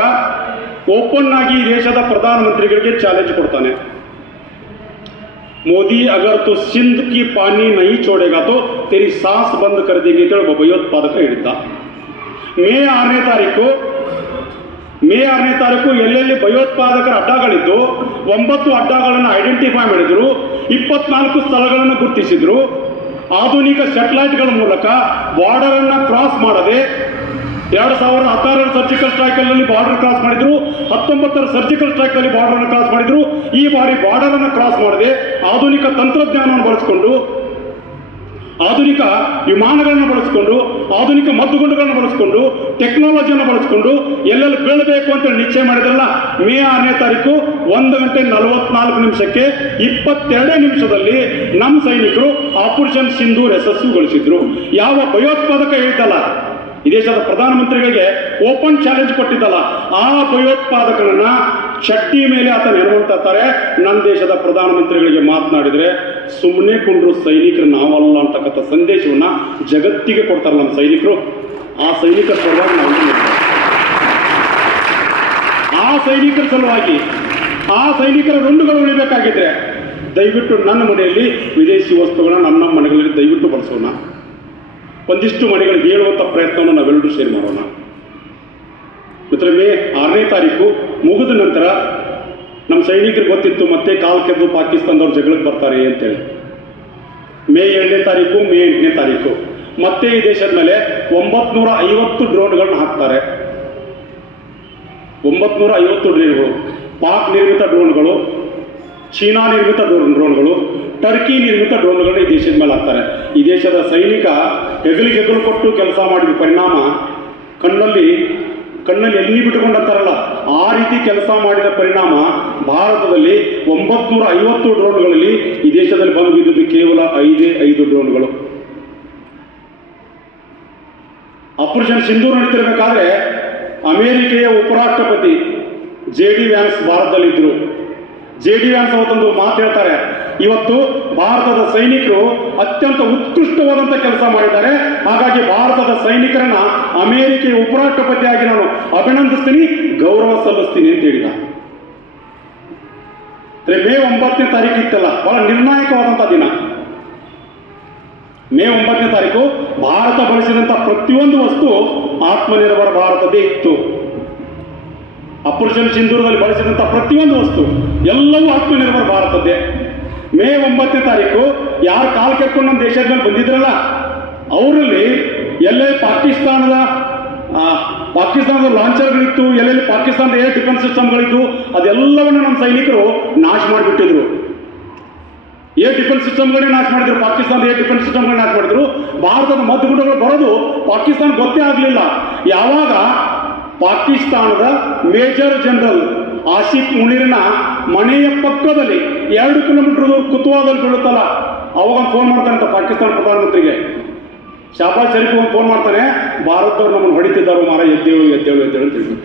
ಓಪನ್ ಆಗಿ ದೇಶದ ಪ್ರಧಾನಮಂತ್ರಿಗಳಿಗೆ ಚಾಲೆಂಜ್ ಕೊಡ್ತಾನೆ. ಮೋದಿ ಅಗರ್ ತು ಸಿಂಧ್ ಕಿ ಪಾನಿ ನಹಿ ಚೋಡೆಗಾ ತೋ ತೆರಿ ಸಾಸ್ ಬಂದ್ ಕರ್ ದೇಂಗೆ ಅಂತ ಒಬ್ಬ ಭಯೋತ್ಪಾದಕ ಹೇಳಿದ್ದ. ಮೇ 6ನೇ ತಾರೀಕು ಎಲ್ಲೆಲ್ಲಿ ಭಯೋತ್ಪಾದಕರ ಅಡ್ಡಗಳಿದ್ದು 9 ಅಡ್ಡಗಳನ್ನು ಐಡೆಂಟಿಫೈ ಮಾಡಿದ್ರು. 24 ಸ್ಥಳಗಳನ್ನು ಗುರುತಿಸಿದ್ರು. ಆಧುನಿಕ ಸ್ಯಾಟಲೈಟ್ಗಳ ಮೂಲಕ ಬಾರ್ಡರ್ ಅನ್ನ ಕ್ರಾಸ್ ಮಾಡದೆ 2016 ಸರ್ಜಿಕಲ್ ಸ್ಟ್ರೈಕ್ ಅಲ್ಲಿ ಬಾರ್ಡರ್ ಕ್ರಾಸ್ ಮಾಡಿದ್ರು. 19ರ ಸರ್ಜಿಕಲ್ ಸ್ಟ್ರೈಕ್ ಅಲ್ಲಿ ಬಾರ್ಡರ್ ಅನ್ನು ಕ್ರಾಸ್ ಮಾಡಿದ್ರು. ಈ ಬಾರಿ ಬಾರ್ಡರ್ ಅನ್ನು ಕ್ರಾಸ್ ಮಾಡದೆ ಆಧುನಿಕ ತಂತ್ರಜ್ಞಾನವನ್ನು ಬಳಸಿಕೊಂಡು, ಆಧುನಿಕ ವಿಮಾನಗಳನ್ನು ಬಳಸಿಕೊಂಡು, ಆಧುನಿಕ ಮದ್ದುಗುಂಡುಗಳನ್ನು ಬಳಸಿಕೊಂಡು, ಟೆಕ್ನಾಲಜಿಯನ್ನು ಬಳಸಿಕೊಂಡು ಎಲ್ಲೆಲ್ಲಿ ಬೀಳಬೇಕು ಅಂತ ನಿಶ್ಚಯ ಮಾಡಿದ್ರಲ್ಲ. ಮೇ 6ನೇ ತಾರೀಕು 1:44 22 ನಿಮಿಷದಲ್ಲಿ ನಮ್ಮ ಸೈನಿಕರು ಆಪರೇಷನ್ ಸಿಂಧೂರ್ ಯಶಸ್ವಿಗೊಳಿಸಿದ್ರು. ಯಾವ ಭಯೋತ್ಪಾದಕ ಹೇಳಿದ್ದಲ್ಲ, ಈ ದೇಶದ ಪ್ರಧಾನಮಂತ್ರಿಗಳಿಗೆ ಓಪನ್ ಚಾಲೆಂಜ್ ಕೊಟ್ಟಿದ್ದಲ್ಲ, ಆ ಭಯೋತ್ಪಾದಕನನ್ನ ಚಟ್ಟಿ ಮೇಲೆ ಆತ ನೆರವಂತಾರೆ. ನನ್ನ ದೇಶದ ಪ್ರಧಾನಮಂತ್ರಿಗಳಿಗೆ ಮಾತನಾಡಿದರೆ ಸುಮ್ಮನೆ ಕೊಂಡ್ರು ಸೈನಿಕರು ನಾವಲ್ಲ ಅಂತಕ್ಕಂಥ ಸಂದೇಶವನ್ನು ಜಗತ್ತಿಗೆ ಕೊಡ್ತಾರೆ ನಮ್ಮ ಸೈನಿಕರು. ಆ ಸೈನಿಕರ ಸಲುವಾಗಿ ನಾವು ಆ ಸೈನಿಕರ ರುಂಡುಗಳು ಉಳಿಬೇಕಾಗಿದ್ರೆ ದಯವಿಟ್ಟು ನನ್ನ ಮನೆಯಲ್ಲಿ ವಿದೇಶಿ ವಸ್ತುಗಳನ್ನ ನಮ್ಮ ಮನೆಗಳಲ್ಲಿ ದಯವಿಟ್ಟು ಬಳಸೋಣ. ಒಂದಿಷ್ಟು ಮನೆಗಳಿಗೆ ಹೇಳುವಂಥ ಪ್ರಯತ್ನವನ್ನು ನಾವೆಲ್ಲರೂ ಶೇರ್ ಮಾಡೋಣ. ಮಿತ್ರ, ಮೇ 6ನೇ ತಾರೀಕು ಮುಗಿದ ನಂತರ ನಮ್ಮ ಸೈನಿಕರಿಗೆ ಗೊತ್ತಿತ್ತು ಮತ್ತೆ ಕಾಲು ಕೆದ್ದು ಪಾಕಿಸ್ತಾನದವ್ರು ಜಗಳಕ್ಕೆ ಬರ್ತಾರೆ ಅಂತೇಳಿ. ಮೇ 7ನೇ ತಾರೀಕು, ಮೇ 8ನೇ ತಾರೀಕು ಮತ್ತೆ ಈ ದೇಶದ ಮೇಲೆ 950 ಡ್ರೋನ್ಗಳನ್ನ ಹಾಕ್ತಾರೆ. 950 ಡ್ರೋನ್ಗಳು, ಪಾಕ್ ನಿರ್ಮಿತ ಡ್ರೋನ್ಗಳು, ಚೀನಾ ನಿರ್ಮಿತ ಡ್ರೋನ್ಗಳು, ಟರ್ಕಿ ನಿರ್ಮಿತ ಡ್ರೋನ್ಗಳನ್ನ ಈ ದೇಶದ ಮೇಲೆ ಹಾಕ್ತಾರೆ. ಈ ದೇಶದ ಸೈನಿಕ ಹೆಗಲು ಕೊಟ್ಟು ಕೆಲಸ ಮಾಡಿದ ಪರಿಣಾಮ ಕಣ್ಣಲ್ಲಿ ಎಲ್ಲಿ ಬಿಟ್ಟುಕೊಂಡಂತಾರಲ್ಲ ಆ ರೀತಿ ಕೆಲಸ ಮಾಡಿದ ಪರಿಣಾಮ ಭಾರತದಲ್ಲಿ 950 ಡ್ರೋನ್ಗಳಲ್ಲಿ ಈ ದೇಶದಲ್ಲಿ ಬಂದು ಬಿದ್ದುದು ಕೇವಲ 5 ಡ್ರೋನ್ಗಳು. ಆಪರೇಷನ್ ಸಿಂಧೂರ್ ನಡೀತಿರ್ಬೇಕಾದ್ರೆ ಅಮೆರಿಕೆಯ ಉಪರಾಷ್ಟ್ರಪತಿ JD ವ್ಯಾನ್ಸ್ ಭಾರತದಲ್ಲಿದ್ದರು. JD ವ್ಯಾನ್ಸ್ ಅವತ್ತೊಂದು ಮಾತು ಹೇಳ್ತಾರೆ, ಇವತ್ತು ಭಾರತದ ಸೈನಿಕರು ಅತ್ಯಂತ ಉತ್ಕೃಷ್ಟವಾದಂಥ ಕೆಲಸ ಮಾಡಿದ್ದಾರೆ, ಹಾಗಾಗಿ ಭಾರತದ ಸೈನಿಕರನ್ನ ಅಮೆರಿಕೆಯ ಉಪರಾಷ್ಟ್ರಪತಿಯಾಗಿ ನಾನು ಅಭಿನಂದಿಸ್ತೀನಿ, ಗೌರವ ಸಲ್ಲಿಸ್ತೀನಿ ಅಂತ ಹೇಳಿದ. ಮೇ 9ನೇ ತಾರೀಕು ಇತ್ತಲ್ಲ, ಬಹಳ ನಿರ್ಣಾಯಕವಾದಂಥ ದಿನ. ಮೇ 9ನೇ ತಾರೀಕು ಭಾರತ ಬಳಸಿದಂಥ ಪ್ರತಿಯೊಂದು ವಸ್ತು ಆತ್ಮನಿರ್ಭರ ಭಾರತದೇ ಇತ್ತು. ಆಪರೇಷನ್ ಸಿಂಧೂರದಲ್ಲಿ ಬಳಸಿದಂಥ ಪ್ರತಿಯೊಂದು ವಸ್ತು ಎಲ್ಲವೂ ಆತ್ಮನಿರ್ಭರ ಭಾರತದ್ದೇ. ಮೇ 9ನೇ ತಾರೀಕು ಯಾರು ಕಾಲು ಕೆರ್ಕೊಂಡು ನಮ್ಮ ದೇಶದ ಮೇಲೆ ಬಂದಿದ್ರಲ್ಲ, ಅವರಲ್ಲಿ ಎಲ್ಲೆಲ್ಲಿ ಪಾಕಿಸ್ತಾನದ ಲಾಂಚರ್ಗಳಿತ್ತು, ಎಲ್ಲೆಲ್ಲಿ ಪಾಕಿಸ್ತಾನದ ಏರ್ ಡಿಫೆನ್ಸ್ ಸಿಸ್ಟಮ್ಗಳಿತ್ತು, ಅದೆಲ್ಲವನ್ನು ನಮ್ಮ ಸೈನಿಕರು ನಾಶ ಮಾಡಿಬಿಟ್ಟಿದ್ರು. ಏರ್ ಡಿಫೆನ್ಸ್ ಸಿಸ್ಟಮ್ಗಳೇ ನಾಶ ಮಾಡಿದ್ರು, ಪಾಕಿಸ್ತಾನದ ಏರ್ ಡಿಫೆನ್ಸ್ ಸಿಸ್ಟಮ್ಗಳನ್ನ ನಾಶ ಮಾಡಿದ್ರು. ಭಾರತದ ಮದ್ದುಗುಂಡುಗಳು ಬರೋದು ಪಾಕಿಸ್ತಾನ ಗೊತ್ತೇ ಆಗಲಿಲ್ಲ. ಯಾವಾಗ ಪಾಕಿಸ್ತಾನದ ಮೇಜರ್ ಜನರಲ್ ಆಸಿಫ್ ಮುನೀರ್ನ ಮನೆಯ ಪಕ್ಕದಲ್ಲಿ 2 ಕಿಲೋಮೀಟರ್ ದೂರ ಕುತುವಾದಲ್ಲಿ ಬೀಳುತ್ತಲ್ಲ, ಅವಾಗ ಫೋನ್ ಮಾಡ್ತಾನೆ ಅಂತ ಪಾಕಿಸ್ತಾನ ಪ್ರಧಾನಮಂತ್ರಿಗೆ. ಶಾಬಾಜ್ ಶರೀಫ್ ಒಂದು ಫೋನ್ ಮಾಡ್ತಾನೆ, ಭಾರತದವ್ರು ನಮ್ಮನ್ನು ಹೊಡಿತಿದ್ದಾರೆ ಮಾರ, ಎದ್ದೇಳು ಅಂತ ಹೇಳ್ಬಿಟ್ಟು.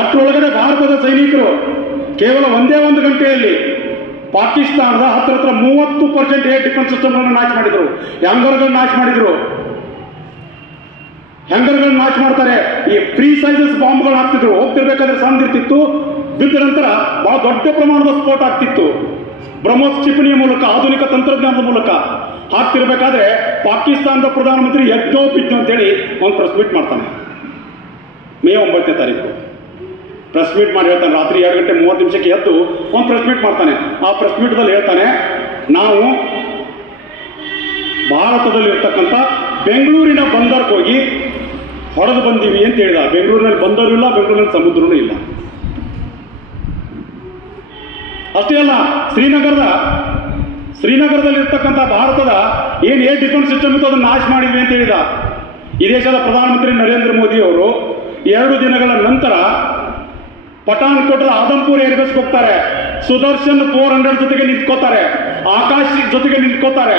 ಅಷ್ಟರೊಳಗಡೆ ಭಾರತದ ಸೈನಿಕರು ಕೇವಲ ಒಂದೇ 1 ಗಂಟೆಯಲ್ಲಿ ಪಾಕಿಸ್ತಾನದ ಹತ್ರ 30% ಏರ್ ಡಿಫೆನ್ಸ್ ಸಿಸ್ಟಮ್ಗಳನ್ನು ನಾಶ ಮಾಡಿದ್ರು, ಹ್ಯಾಂಗರ್ಗಳನ್ನ ನಾಶ ಮಾಡಿದ್ರು. ಹ್ಯಾಂಗರ್ಗಳನ್ನ ನಾಶ ಮಾಡ್ತಾರೆ. ಈ ಫ್ರೀ ಸೈಜಸ್ ಬಾಂಬ್ಗಳು ಹಾಕ್ತಿದ್ರು, ಹೋಗ್ತಿರ್ಬೇಕಾದ್ರೆ ಸಣ್ಣದಿರ್ತಿತ್ತು, ಬಿದ್ದ ನಂತರ ಬಹಳ ದೊಡ್ಡ ಪ್ರಮಾಣದ ಸ್ಫೋಟ ಆಗ್ತಿತ್ತು. ಬ್ರಹ್ಮೋಸ್ ಕ್ಷಿಪಣಿಯ ಮೂಲಕ, ಆಧುನಿಕ ತಂತ್ರಜ್ಞಾನದ ಮೂಲಕ ಹಾಕ್ತಿರ್ಬೇಕಾದ್ರೆ ಪಾಕಿಸ್ತಾನದ ಪ್ರಧಾನಮಂತ್ರಿ ಯಜ್ಞೋ ಪಿಜ್ಞೋ ಅಂತೇಳಿ ಒಂದು ಪ್ರೆಸ್ ಮೀಟ್ ಮಾಡ್ತಾನೆ. ಮೇ 9ನೇ ತಾರೀಕು ಪ್ರೆಸ್ ಮೀಟ್ ಮಾಡಿ ಹೇಳ್ತಾನೆ, ರಾತ್ರಿ 2:30 ಎದ್ದು ಒಂದು ಪ್ರೆಸ್ ಮೀಟ್ ಮಾಡ್ತಾನೆ. ಆ ಪ್ರೆಸ್ ಮೀಟ್ದಲ್ಲಿ ಹೇಳ್ತಾನೆ, ನಾವು ಭಾರತದಲ್ಲಿ ಇರ್ತಕ್ಕಂಥ ಬೆಂಗಳೂರಿನ ಬಂದರ್ಗೆ ಹೋಗಿ ಹೊಡೆದು ಬಂದೀವಿ ಅಂತ ಹೇಳಿದ. ಬೆಂಗಳೂರಿನಲ್ಲಿ ಬಂದರು ಇಲ್ಲ, ಬೆಂಗಳೂರಿನಲ್ಲಿ ಸಮುದ್ರನೂ ಇಲ್ಲ. ಅಷ್ಟೇ ಅಲ್ಲ, ಶ್ರೀನಗರದಲ್ಲಿ ಇರ್ತಕ್ಕಂಥ ಭಾರತದ ಏನು ಏರ್ ಡಿಫೆನ್ಸ್ ಸಿಸ್ಟಮ್ ಇತ್ತು ಅದನ್ನು ನಾಶ ಮಾಡಿದ್ವಿ ಅಂತ ಹೇಳಿದ. ಈ ದೇಶದ ಪ್ರಧಾನಮಂತ್ರಿ ನರೇಂದ್ರ ಮೋದಿ ಅವರು 2 ದಿನಗಳ ನಂತರ ಪಠಾನ್ಕೋಟದ ಆದಂಪುರ್ ಏರ್ಬೇಸ್ಗೆ ಹೋಗ್ತಾರೆ. ಸುದರ್ಶನ್ 400 ಜೊತೆಗೆ ನಿಂತ್ಕೋತಾರೆ, ಆಕಾಶ್ ಜೊತೆಗೆ ನಿಂತ್ಕೋತಾರೆ,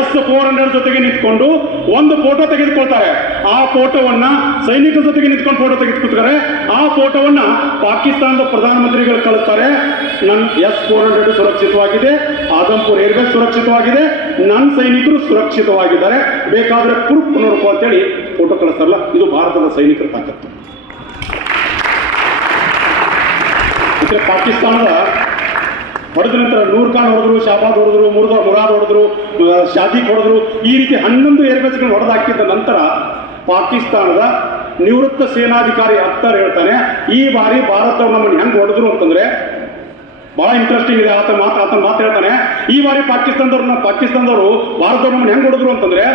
S-400 ಜೊತೆಗೆ ನಿಂತ್ಕೊಂಡು ಒಂದು ಫೋಟೋ ತೆಗೆದುಕೊಳ್ತಾರೆ. ಆ ಫೋಟೋವನ್ನ ಸೈನಿಕರ ಜೊತೆಗೆ ನಿಂತ್ಕೊಂಡು ಫೋಟೋ ತೆಗೆದುಕೊಳ್ತಾರೆ. ಆ ಫೋಟೋವನ್ನ ಪಾಕಿಸ್ತಾನದ ಪ್ರಧಾನಮಂತ್ರಿಗಳು ಕಳಿಸ್ತಾರೆ. ನನ್ನ S-400 ಸುರಕ್ಷಿತವಾಗಿದೆ, ಆದಂಪುರ್ ಏರ್ಬೇಸ್ ಸುರಕ್ಷಿತವಾಗಿದೆ, ನನ್ನ ಸೈನಿಕರು ಸುರಕ್ಷಿತವಾಗಿದ್ದಾರೆ, ಬೇಕಾದ್ರೆ ಪ್ರೂಫ್ ನೋಡ್ಕೋ ಅಂತೇಳಿ ಫೋಟೋ ಕಳಿಸ್ತಾರಲ್ಲ, ಇದು ಭಾರತದ ಸೈನಿಕರ ತಾಕತ್ತು. ಪಾಕಿಸ್ತಾನದ ಹೊಡೆದ ನಂತರ ನೂರ್ ಖಾನ್ ಹೊಡೆದ್ರು, ಶಾಬಾದ್ ಹೊಡೆದ್ರು, ಮುರಾದ್ ಹೊಡೆದ್ರು, ಶಾದಿಕ್ ಹೊಡೆದ್ರು, ಈ ರೀತಿ 11 ಏರ್ಬೇಸ್ಗಳನ್ನು ಹೊಡೆದಾಕಿದ್ದ ನಂತರ ಪಾಕಿಸ್ತಾನದ ನಿವೃತ್ತ ಸೇನಾಧಿಕಾರಿ ಅಖ್ತರ್ ಹೇಳ್ತಾನೆ, ಈ ಬಾರಿ ಭಾರತದವ್ರು ನಮ್ಮನ್ನು ಹೆಂಗೆ ಹೊಡೆದ್ರು ಅಂತಂದ್ರೆ ಬಹಳ ಇಂಟ್ರೆಸ್ಟಿಂಗ್ ಇದೆ. ಆತನ ಮಾತು ಹೇಳ್ತಾನೆ, ಈ ಬಾರಿ ಪಾಕಿಸ್ತಾನದವರು ಭಾರತದವ್ರು ನಮ್ಮನ್ನು ಹೆಂಗೆ ಹೊಡೆದ್ರು ಅಂತಂದ್ರೆ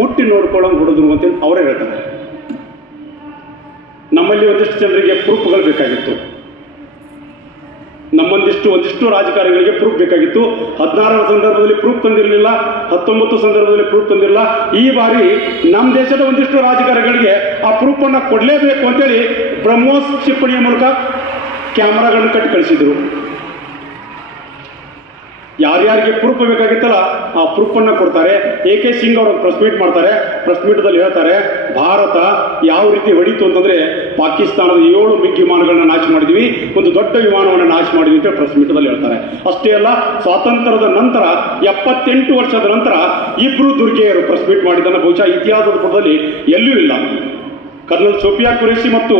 ಮುಟ್ಟಿ ನೋಡ್ಕೊಳ್ಳೋಂಗೆ ಹೊಡೆದ್ರು ಅಂತೇಳಿ ಅವರೇ ಹೇಳ್ತಾರೆ. ನಮ್ಮಲ್ಲಿ ಒಂದಿಷ್ಟು ಜನರಿಗೆ ಪ್ರೂಫ್ಗಳು ಬೇಕಾಗಿತ್ತು, ಒಂದಿಷ್ಟು ರಾಜಕಾರಣಿಗಳಿಗೆ ಪ್ರೂಫ್ ಬೇಕಾಗಿತ್ತು. 16ರ ಸಂದರ್ಭದಲ್ಲಿ ಪ್ರೂಫ್ ತಂದಿರಲಿಲ್ಲ, 19 ಸಂದರ್ಭದಲ್ಲಿ ಪ್ರೂಫ್ ತಂದಿರಲಿಲ್ಲ. ಈ ಬಾರಿ ನಮ್ಮ ದೇಶದ ಒಂದಿಷ್ಟು ರಾಜಕಾರಣಿಗಳಿಗೆ ಆ ಪ್ರೂಫ್ ಅನ್ನ ಕೊಡಲೇಬೇಕು ಅಂತೇಳಿ ಬ್ರಹ್ಮೋಸ್ ಕ್ಷಿಪಣಿಯ ಮೂಲಕ ಕ್ಯಾಮರಾಗಳನ್ನು ಕಟ್ಟಿ ಕಳಿಸಿದ್ರು. ಯಾರ್ಯಾರಿಗೆ ಪ್ರೂಫ್ ಬೇಕಾಗಿತ್ತಲ್ಲ ಆ ಪ್ರೂಫ್ ಅನ್ನ ಕೊಡ್ತಾರೆ. AK ಸಿಂಗ್ ಅವರು ಪ್ರೆಸ್ ಮೀಟ್ ಮಾಡ್ತಾರೆ. ಪ್ರೆಸ್ ಮೀಟ್ದಲ್ಲಿ ಹೇಳ್ತಾರೆ, ಭಾರತ ಯಾವ ರೀತಿ ಹೊಡಿತು ಅಂತಂದ್ರೆ ಪಾಕಿಸ್ತಾನದ 7 ಮಿಗ್ ವಿಮಾನಗಳನ್ನ ನಾಶ ಮಾಡಿದ್ವಿ, ಒಂದು ದೊಡ್ಡ ವಿಮಾನವನ್ನು ನಾಶ ಮಾಡಿದ್ವಿ ಅಂತ ಪ್ರೆಸ್ ಮೀಟ್ದಲ್ಲಿ ಹೇಳ್ತಾರೆ. ಅಷ್ಟೇ ಅಲ್ಲ, ಸ್ವಾತಂತ್ರ್ಯದ ನಂತರ 78 ವರ್ಷದ ನಂತರ 2 ದುರ್ಗೆಯರು ಪ್ರೆಸ್ ಮೀಟ್ ಮಾಡಿದ್ದನ್ನು ಬಹುಶಃ ಇತಿಹಾಸದ ಪುಟದಲ್ಲಿ ಎಲ್ಲೂ ಇಲ್ಲ. ಕರ್ನಲ್ ಸೋಫಿಯಾ ಕುರೇಶಿ ಮತ್ತು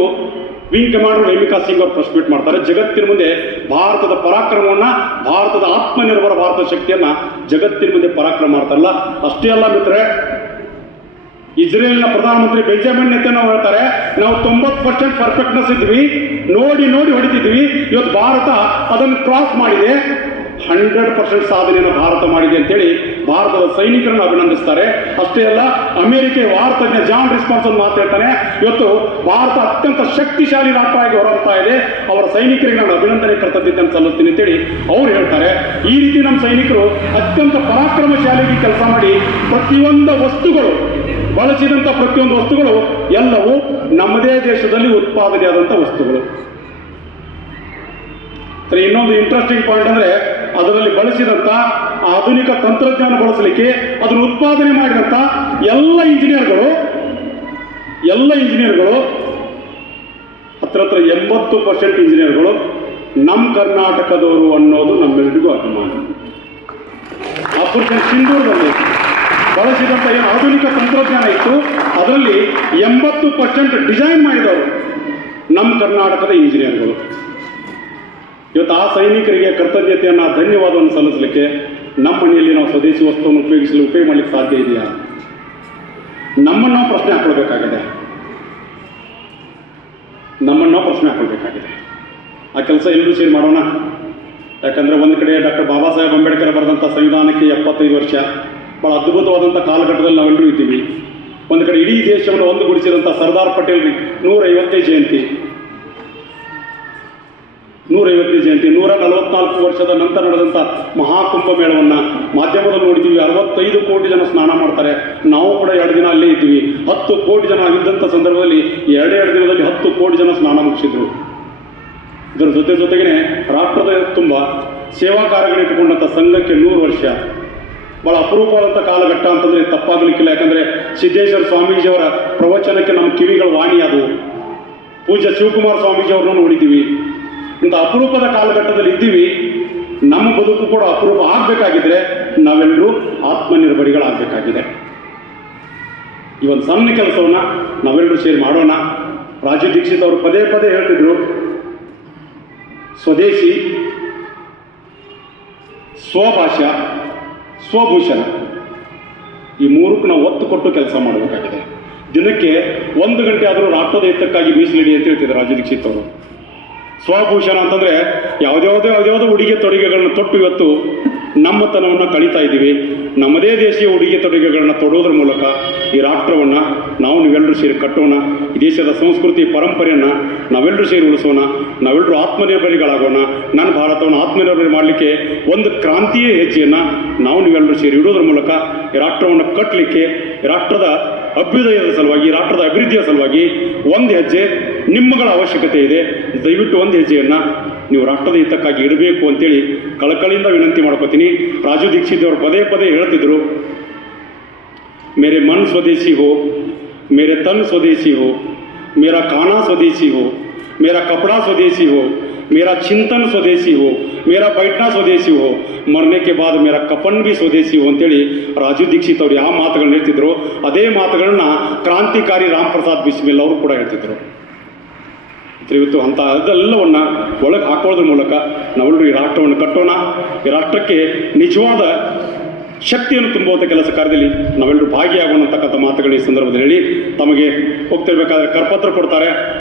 ವಿಂಗ್ ಕಮಾಂಡರ್ ವೇಮಿಕಾ ಸಿಂಗ್ ಅವರು ಪ್ರೆಸ್ ಮೀಟ್ ಮಾಡ್ತಾರೆ. ಜಗತ್ತಿನ ಮುಂದೆ ಭಾರತದ ಪರಾಕ್ರಮವನ್ನ, ಭಾರತದ ಆತ್ಮನಿರ್ಭರ ಭಾರತ ಶಕ್ತಿಯನ್ನ ಜಗತ್ತಿನ ಮುಂದೆ ಪರಾಕ್ರಮ ಮಾಡ್ತಾರಲ್ಲ. ಅಷ್ಟೇ ಅಲ್ಲ ಮಿತ್ರರೆ, ಇಸ್ರೇಲ್ನ ಪ್ರಧಾನಮಂತ್ರಿ ಬೆಂಜಮಿನ್ ನೆತನ್ಯಾಹು ಹೇಳ್ತಾರೆ, ನಾವು 90% ಪರ್ಫೆಕ್ಟ್ನೆಸ್ ಇದ್ವಿ, ನೋಡಿ ನೋಡಿ ಹೊಡಿತಿದ್ವಿ. ಇವತ್ತು ಭಾರತ ಅದನ್ನು ಕ್ರಾಸ್ ಮಾಡಿದೆ, 100% ಸಾಧನೆಯನ್ನು ಭಾರತ ಮಾಡಿದೆ ಅಂತೇಳಿ ಭಾರತದ ಸೈನಿಕರನ್ನು ಅಭಿನಂದಿಸ್ತಾರೆ. ಅಷ್ಟೇ ಅಲ್ಲ, ಅಮೆರಿಕ ವಾರ್ತಜ್ಞ ಜಾನ್ ರಿಸ್ಪಾನ್ಸ್ ಒಂದು ಮಾತು ಹೇಳ್ತಾನೆ, ಇವತ್ತು ಭಾರತ ಅತ್ಯಂತ ಶಕ್ತಿಶಾಲಿ ರಾಷ್ಟ್ರವಾಗಿ ಹೊರಡ್ತಾ ಇದೆ, ಅವರ ಸೈನಿಕರಿಗೆ ನಾನು ಅಭಿನಂದನೆ ಕರ್ತವ್ಯತೆಯನ್ನು ಸಲ್ಲಿಸ್ತೀನಿ ಅಂತೇಳಿ ಅವ್ರು ಹೇಳ್ತಾರೆ. ಈ ರೀತಿ ನಮ್ಮ ಸೈನಿಕರು ಅತ್ಯಂತ ಪರಾಕ್ರಮಶಾಲಿಯಾಗಿ ಕೆಲಸ ಮಾಡಿ ಪ್ರತಿಯೊಂದು ವಸ್ತುಗಳು, ಬಳಸಿದಂಥ ಪ್ರತಿಯೊಂದು ವಸ್ತುಗಳು ಎಲ್ಲವೂ ನಮ್ಮದೇ ದೇಶದಲ್ಲಿ ಉತ್ಪಾದನೆಯಾದಂಥ ವಸ್ತುಗಳು. ಇನ್ನೊಂದು ಇಂಟ್ರೆಸ್ಟಿಂಗ್ ಪಾಯಿಂಟ್ ಅಂದರೆ, ಅದರಲ್ಲಿ ಬಳಸಿದಂಥ ಆಧುನಿಕ ತಂತ್ರಜ್ಞಾನ ಬಳಸಲಿಕ್ಕೆ ಅದನ್ನು ಉತ್ಪಾದನೆ ಮಾಡಿದಂಥ ಎಲ್ಲ ಇಂಜಿನಿಯರ್ಗಳು ಹತ್ರ 80% ಇಂಜಿನಿಯರ್ಗಳು ನಮ್ಮ ಕರ್ನಾಟಕದವರು ಅನ್ನೋದು ನಮ್ಮೆಲ್ಲರಿಗೂ ಅಭಿಮಾನ. ಆಪರೇಷನ್ ಸಿಂಧೂರದಲ್ಲಿ ಬಳಸಿದಂಥ ಏನು ಆಧುನಿಕ ತಂತ್ರಜ್ಞಾನ ಇತ್ತು, ಅದರಲ್ಲಿ 80% ಡಿಸೈನ್ ಮಾಡಿದವರು ನಮ್ಮ ಕರ್ನಾಟಕದ ಇಂಜಿನಿಯರ್ಗಳು. ಇವತ್ತು ಆ ಸೈನಿಕರಿಗೆ ಕೃತಜ್ಞತೆಯನ್ನು, ಧನ್ಯವಾದವನ್ನು ಸಲ್ಲಿಸಲಿಕ್ಕೆ ನಮ್ಮ ಮನೆಯಲ್ಲಿ ನಾವು ಸ್ವದೇಶಿ ವಸ್ತುವನ್ನು ಉಪಯೋಗ ಮಾಡಲಿಕ್ಕೆ ಸಾಧ್ಯ ಇದೆಯಾ? ನಮ್ಮನ್ನು ನಾವು ಪ್ರಶ್ನೆ ಹಾಕೊಳ್ಬೇಕಾಗಿದೆ. ಆ ಕೆಲಸ ಎಲ್ಲರೂ ಸೇರಿ ಮಾಡೋಣ. ಯಾಕಂದರೆ ಒಂದು ಕಡೆ ಡಾಕ್ಟರ್ ಬಾಬಾ ಸಾಹೇಬ್ ಅಂಬೇಡ್ಕರ್ ಬರೆದಂಥ ಸಂವಿಧಾನಕ್ಕೆ 75 ವರ್ಷ, ಭಾಳ ಅದ್ಭುತವಾದಂಥ ಕಾಲಘಟ್ಟದಲ್ಲಿ ನಾವೆಲ್ಲರೂ ಇದ್ದೀವಿ. ಒಂದು ಕಡೆ ಇಡೀ ದೇಶವನ್ನು ಒಂದುಗೂಡಿಸಿದಂಥ ಸರ್ದಾರ್ ಪಟೇಲ್ 150ನೇ ಜಯಂತಿ, 144 ವರ್ಷದ ನಂತರ ನಡೆದಂಥ ಮಹಾಕುಂಭ ಮೇಳವನ್ನು ಮಾಧ್ಯಮದಲ್ಲಿ ನೋಡಿದ್ದೀವಿ. 65 ಕೋಟಿ ಜನ ಸ್ನಾನ ಮಾಡ್ತಾರೆ. ನಾವು ಕೂಡ 2 ದಿನ ಅಲ್ಲೇ ಇದ್ದೀವಿ. 10 ಕೋಟಿ ಜನ ಇದ್ದಂಥ ಸಂದರ್ಭದಲ್ಲಿ 2 ದಿನದಲ್ಲಿ 10 ಕೋಟಿ ಜನ ಸ್ನಾನ ಮುಗಿಸಿದ್ರು. ಇದರ ಜೊತೆಗೇ ರಾಷ್ಟ್ರದ ತುಂಬ ಸೇವಾ ಕಾರ್ಯಗಳಿಟ್ಟುಕೊಂಡಂಥ ಸಂಘಕ್ಕೆ 100 ವರ್ಷ. ಭಾಳ ಅಪರೂಪವಾದಂಥ ಕಾಲಘಟ್ಟ ಅಂತಂದರೆ ತಪ್ಪಾಗಲಿಕ್ಕಿಲ್ಲ. ಯಾಕಂದರೆ ಸಿದ್ದೇಶ್ವರ ಸ್ವಾಮೀಜಿಯವರ ಪ್ರವಚನಕ್ಕೆ ನಮ್ಮ ಕಿವಿಗಳು ವಾಣಿಯಾದವು. ಪೂಜ್ಯ ಶಿವಕುಮಾರ ಸ್ವಾಮೀಜಿಯವ್ರನ್ನ ನೋಡಿದ್ದೀವಿ. ಇಂಥ ಅಪರೂಪದ ಕಾಲಘಟ್ಟದಲ್ಲಿ ಇದ್ದೀವಿ. ನಮ್ಮ ಬದುಕು ಕೂಡ ಅಪರೂಪ ಆಗಬೇಕಾಗಿದ್ರೆ ನಾವೆಲ್ಲರೂ ಆತ್ಮನಿರ್ಭರಿಗಳಾಗಬೇಕಾಗಿದೆ. ಈ ಒಂದು ಸಣ್ಣ ಕೆಲಸವನ್ನು ನಾವೆಲ್ಲರೂ ಸೇರಿ ಮಾಡೋಣ. ರಾಜು ದೀಕ್ಷಿತ್ ಅವರು ಪದೇ ಪದೇ ಹೇಳ್ತಿದ್ರು, ಸ್ವದೇಶಿ, ಸ್ವಭಾಷಾ, ಸ್ವಭೂಷಣ, ಈ ಮೂರಕ್ಕೂ ನಾವು ಒತ್ತು ಕೊಟ್ಟು ಕೆಲಸ ಮಾಡಬೇಕಾಗಿದೆ. ದಿನಕ್ಕೆ 1 ಗಂಟೆ ಆದರೂ ರಾಷ್ಟ್ರದ ಹಿತಕ್ಕಾಗಿ ಮೀಸಲಿಡಿ ಅಂತ ಹೇಳ್ತಿದ್ರು ರಾಜು ದೀಕ್ಷಿತ್ ಅವರು. ಸ್ವಭೂಷಣ ಅಂತಂದರೆ ಯಾವುದ್ಯಾವುದೋ ಉಡುಗೆ ತೊಡುಗೆಗಳನ್ನ ತೊಟ್ಟು ಇವತ್ತು ನಮ್ಮತನವನ್ನು ಕಳೀತಾ ಇದ್ದೀವಿ. ನಮ್ಮದೇ ದೇಶೀಯ ಉಡುಗೆ ತೊಡುಗೆಗಳನ್ನ ತೊಡೋದ್ರ ಮೂಲಕ ಈ ರಾಷ್ಟ್ರವನ್ನು ನೀವೆಲ್ಲರೂ ಸೇರಿ ಕಟ್ಟೋಣ. ಈ ದೇಶದ ಸಂಸ್ಕೃತಿ ಪರಂಪರೆಯನ್ನು ನಾವೆಲ್ಲರೂ ಸೇರಿ ಉಳಿಸೋಣ. ನಾವೆಲ್ಲರೂ ಆತ್ಮನಿರ್ಭರಿಗಳಾಗೋಣ. ನನ್ನ ಭಾರತವನ್ನು ಆತ್ಮನಿರ್ಭರ ಮಾಡಲಿಕ್ಕೆ ಒಂದು ಕ್ರಾಂತಿಯ ಹೆಜ್ಜೆಯನ್ನು ನೀವೆಲ್ಲರೂ ಸೇರಿ ಇಡೋದ್ರ ಮೂಲಕ ಈ ರಾಷ್ಟ್ರವನ್ನು ಕಟ್ಟಲಿಕ್ಕೆ, ಈ ರಾಷ್ಟ್ರದ ಅಭ್ಯುದಯದ ಸಲುವಾಗಿ, ರಾಷ್ಟ್ರದ ಅಭಿವೃದ್ಧಿಯ ಸಲುವಾಗಿ ಒಂದು ಹೆಜ್ಜೆ ನಿಮ್ಮಗಳ ಅವಶ್ಯಕತೆ ಇದೆ. ದಯವಿಟ್ಟು ಒಂದು ಹೆಜ್ಜೆಯನ್ನು ನೀವು ರಾಷ್ಟ್ರದ ಹಿತಕ್ಕಾಗಿ ಇಡಬೇಕು ಅಂತೇಳಿ ಕಳಕಳಿಯಿಂದ ವಿನಂತಿ ಮಾಡ್ಕೋತೀನಿ. ರಾಜು ದೀಕ್ಷಿತ್ ಅವರು ಪದೇ ಪದೇ ಹೇಳ್ತಿದ್ರು, ಮೇರೆ ಮನ್ ಸ್ವದೇಶಿ ಹೋ, ಮೇರೆ ತನ್ ಸ್ವದೇಶಿ ಹೋ, ಮೇರಾ ಖಾನಾ ಸ್ವದೇಶಿ ಹೋ, ಮೇರಾ ಕಪಡಾ ಸ್ವದೇಶಿ ಹೋ, ಮೇರಾ ಚಿಂತನ್ ಸ್ವದೇಶಿ ಹೋ, ಮೇರಾ ಬೈಟ್ನಾ ಸ್ವದೇಶಿ ಹೋ, ಮರನೆ ಕೆ ಬಾದ್ ಮೇರಾ ಕಫನ್ ಬಿ ಸ್ವದೇಶಿ ಹೋ ಅಂತೇಳಿ ರಾಜು ದೀಕ್ಷಿತ್ ಅವರು ಯಾವ ಮಾತುಗಳನ್ನ ಹೇಳ್ತಿದ್ರು, ಅದೇ ಮಾತುಗಳನ್ನ ಕ್ರಾಂತಿಕಾರಿ ರಾಮ್ ಪ್ರಸಾದ್ ಬಿಸ್ಮಿಲ್ ಅವರು ಕೂಡ ಹೇಳ್ತಿದ್ರು. ಇವತ್ತು ಅಂಥ ಅದೆಲ್ಲವನ್ನು ಒಳಗೆ ಹಾಕೊಳ್ಳೋದ್ರ ಮೂಲಕ ನಾವೆಲ್ಲರೂ ಈ ರಾಷ್ಟ್ರವನ್ನು ಕಟ್ಟೋಣ. ಈ ರಾಷ್ಟ್ರಕ್ಕೆ ನಿಜವಾದ ಶಕ್ತಿಯನ್ನು ತುಂಬುವಂಥ ಕೆಲಸ ಕಾರ್ಯದಲ್ಲಿ ನಾವೆಲ್ಲರೂ ಭಾಗಿಯಾಗೋಣ ಅಂತಕ್ಕಂಥ ಮಾತುಗಳು ಈ ಸಂದರ್ಭದಲ್ಲಿ ಹೇಳಿ, ತಮಗೆ ಹೋಗ್ತಿರ್ಬೇಕಾದ್ರೆ ಕರಪತ್ರ ಕೊಡ್ತಾರೆ.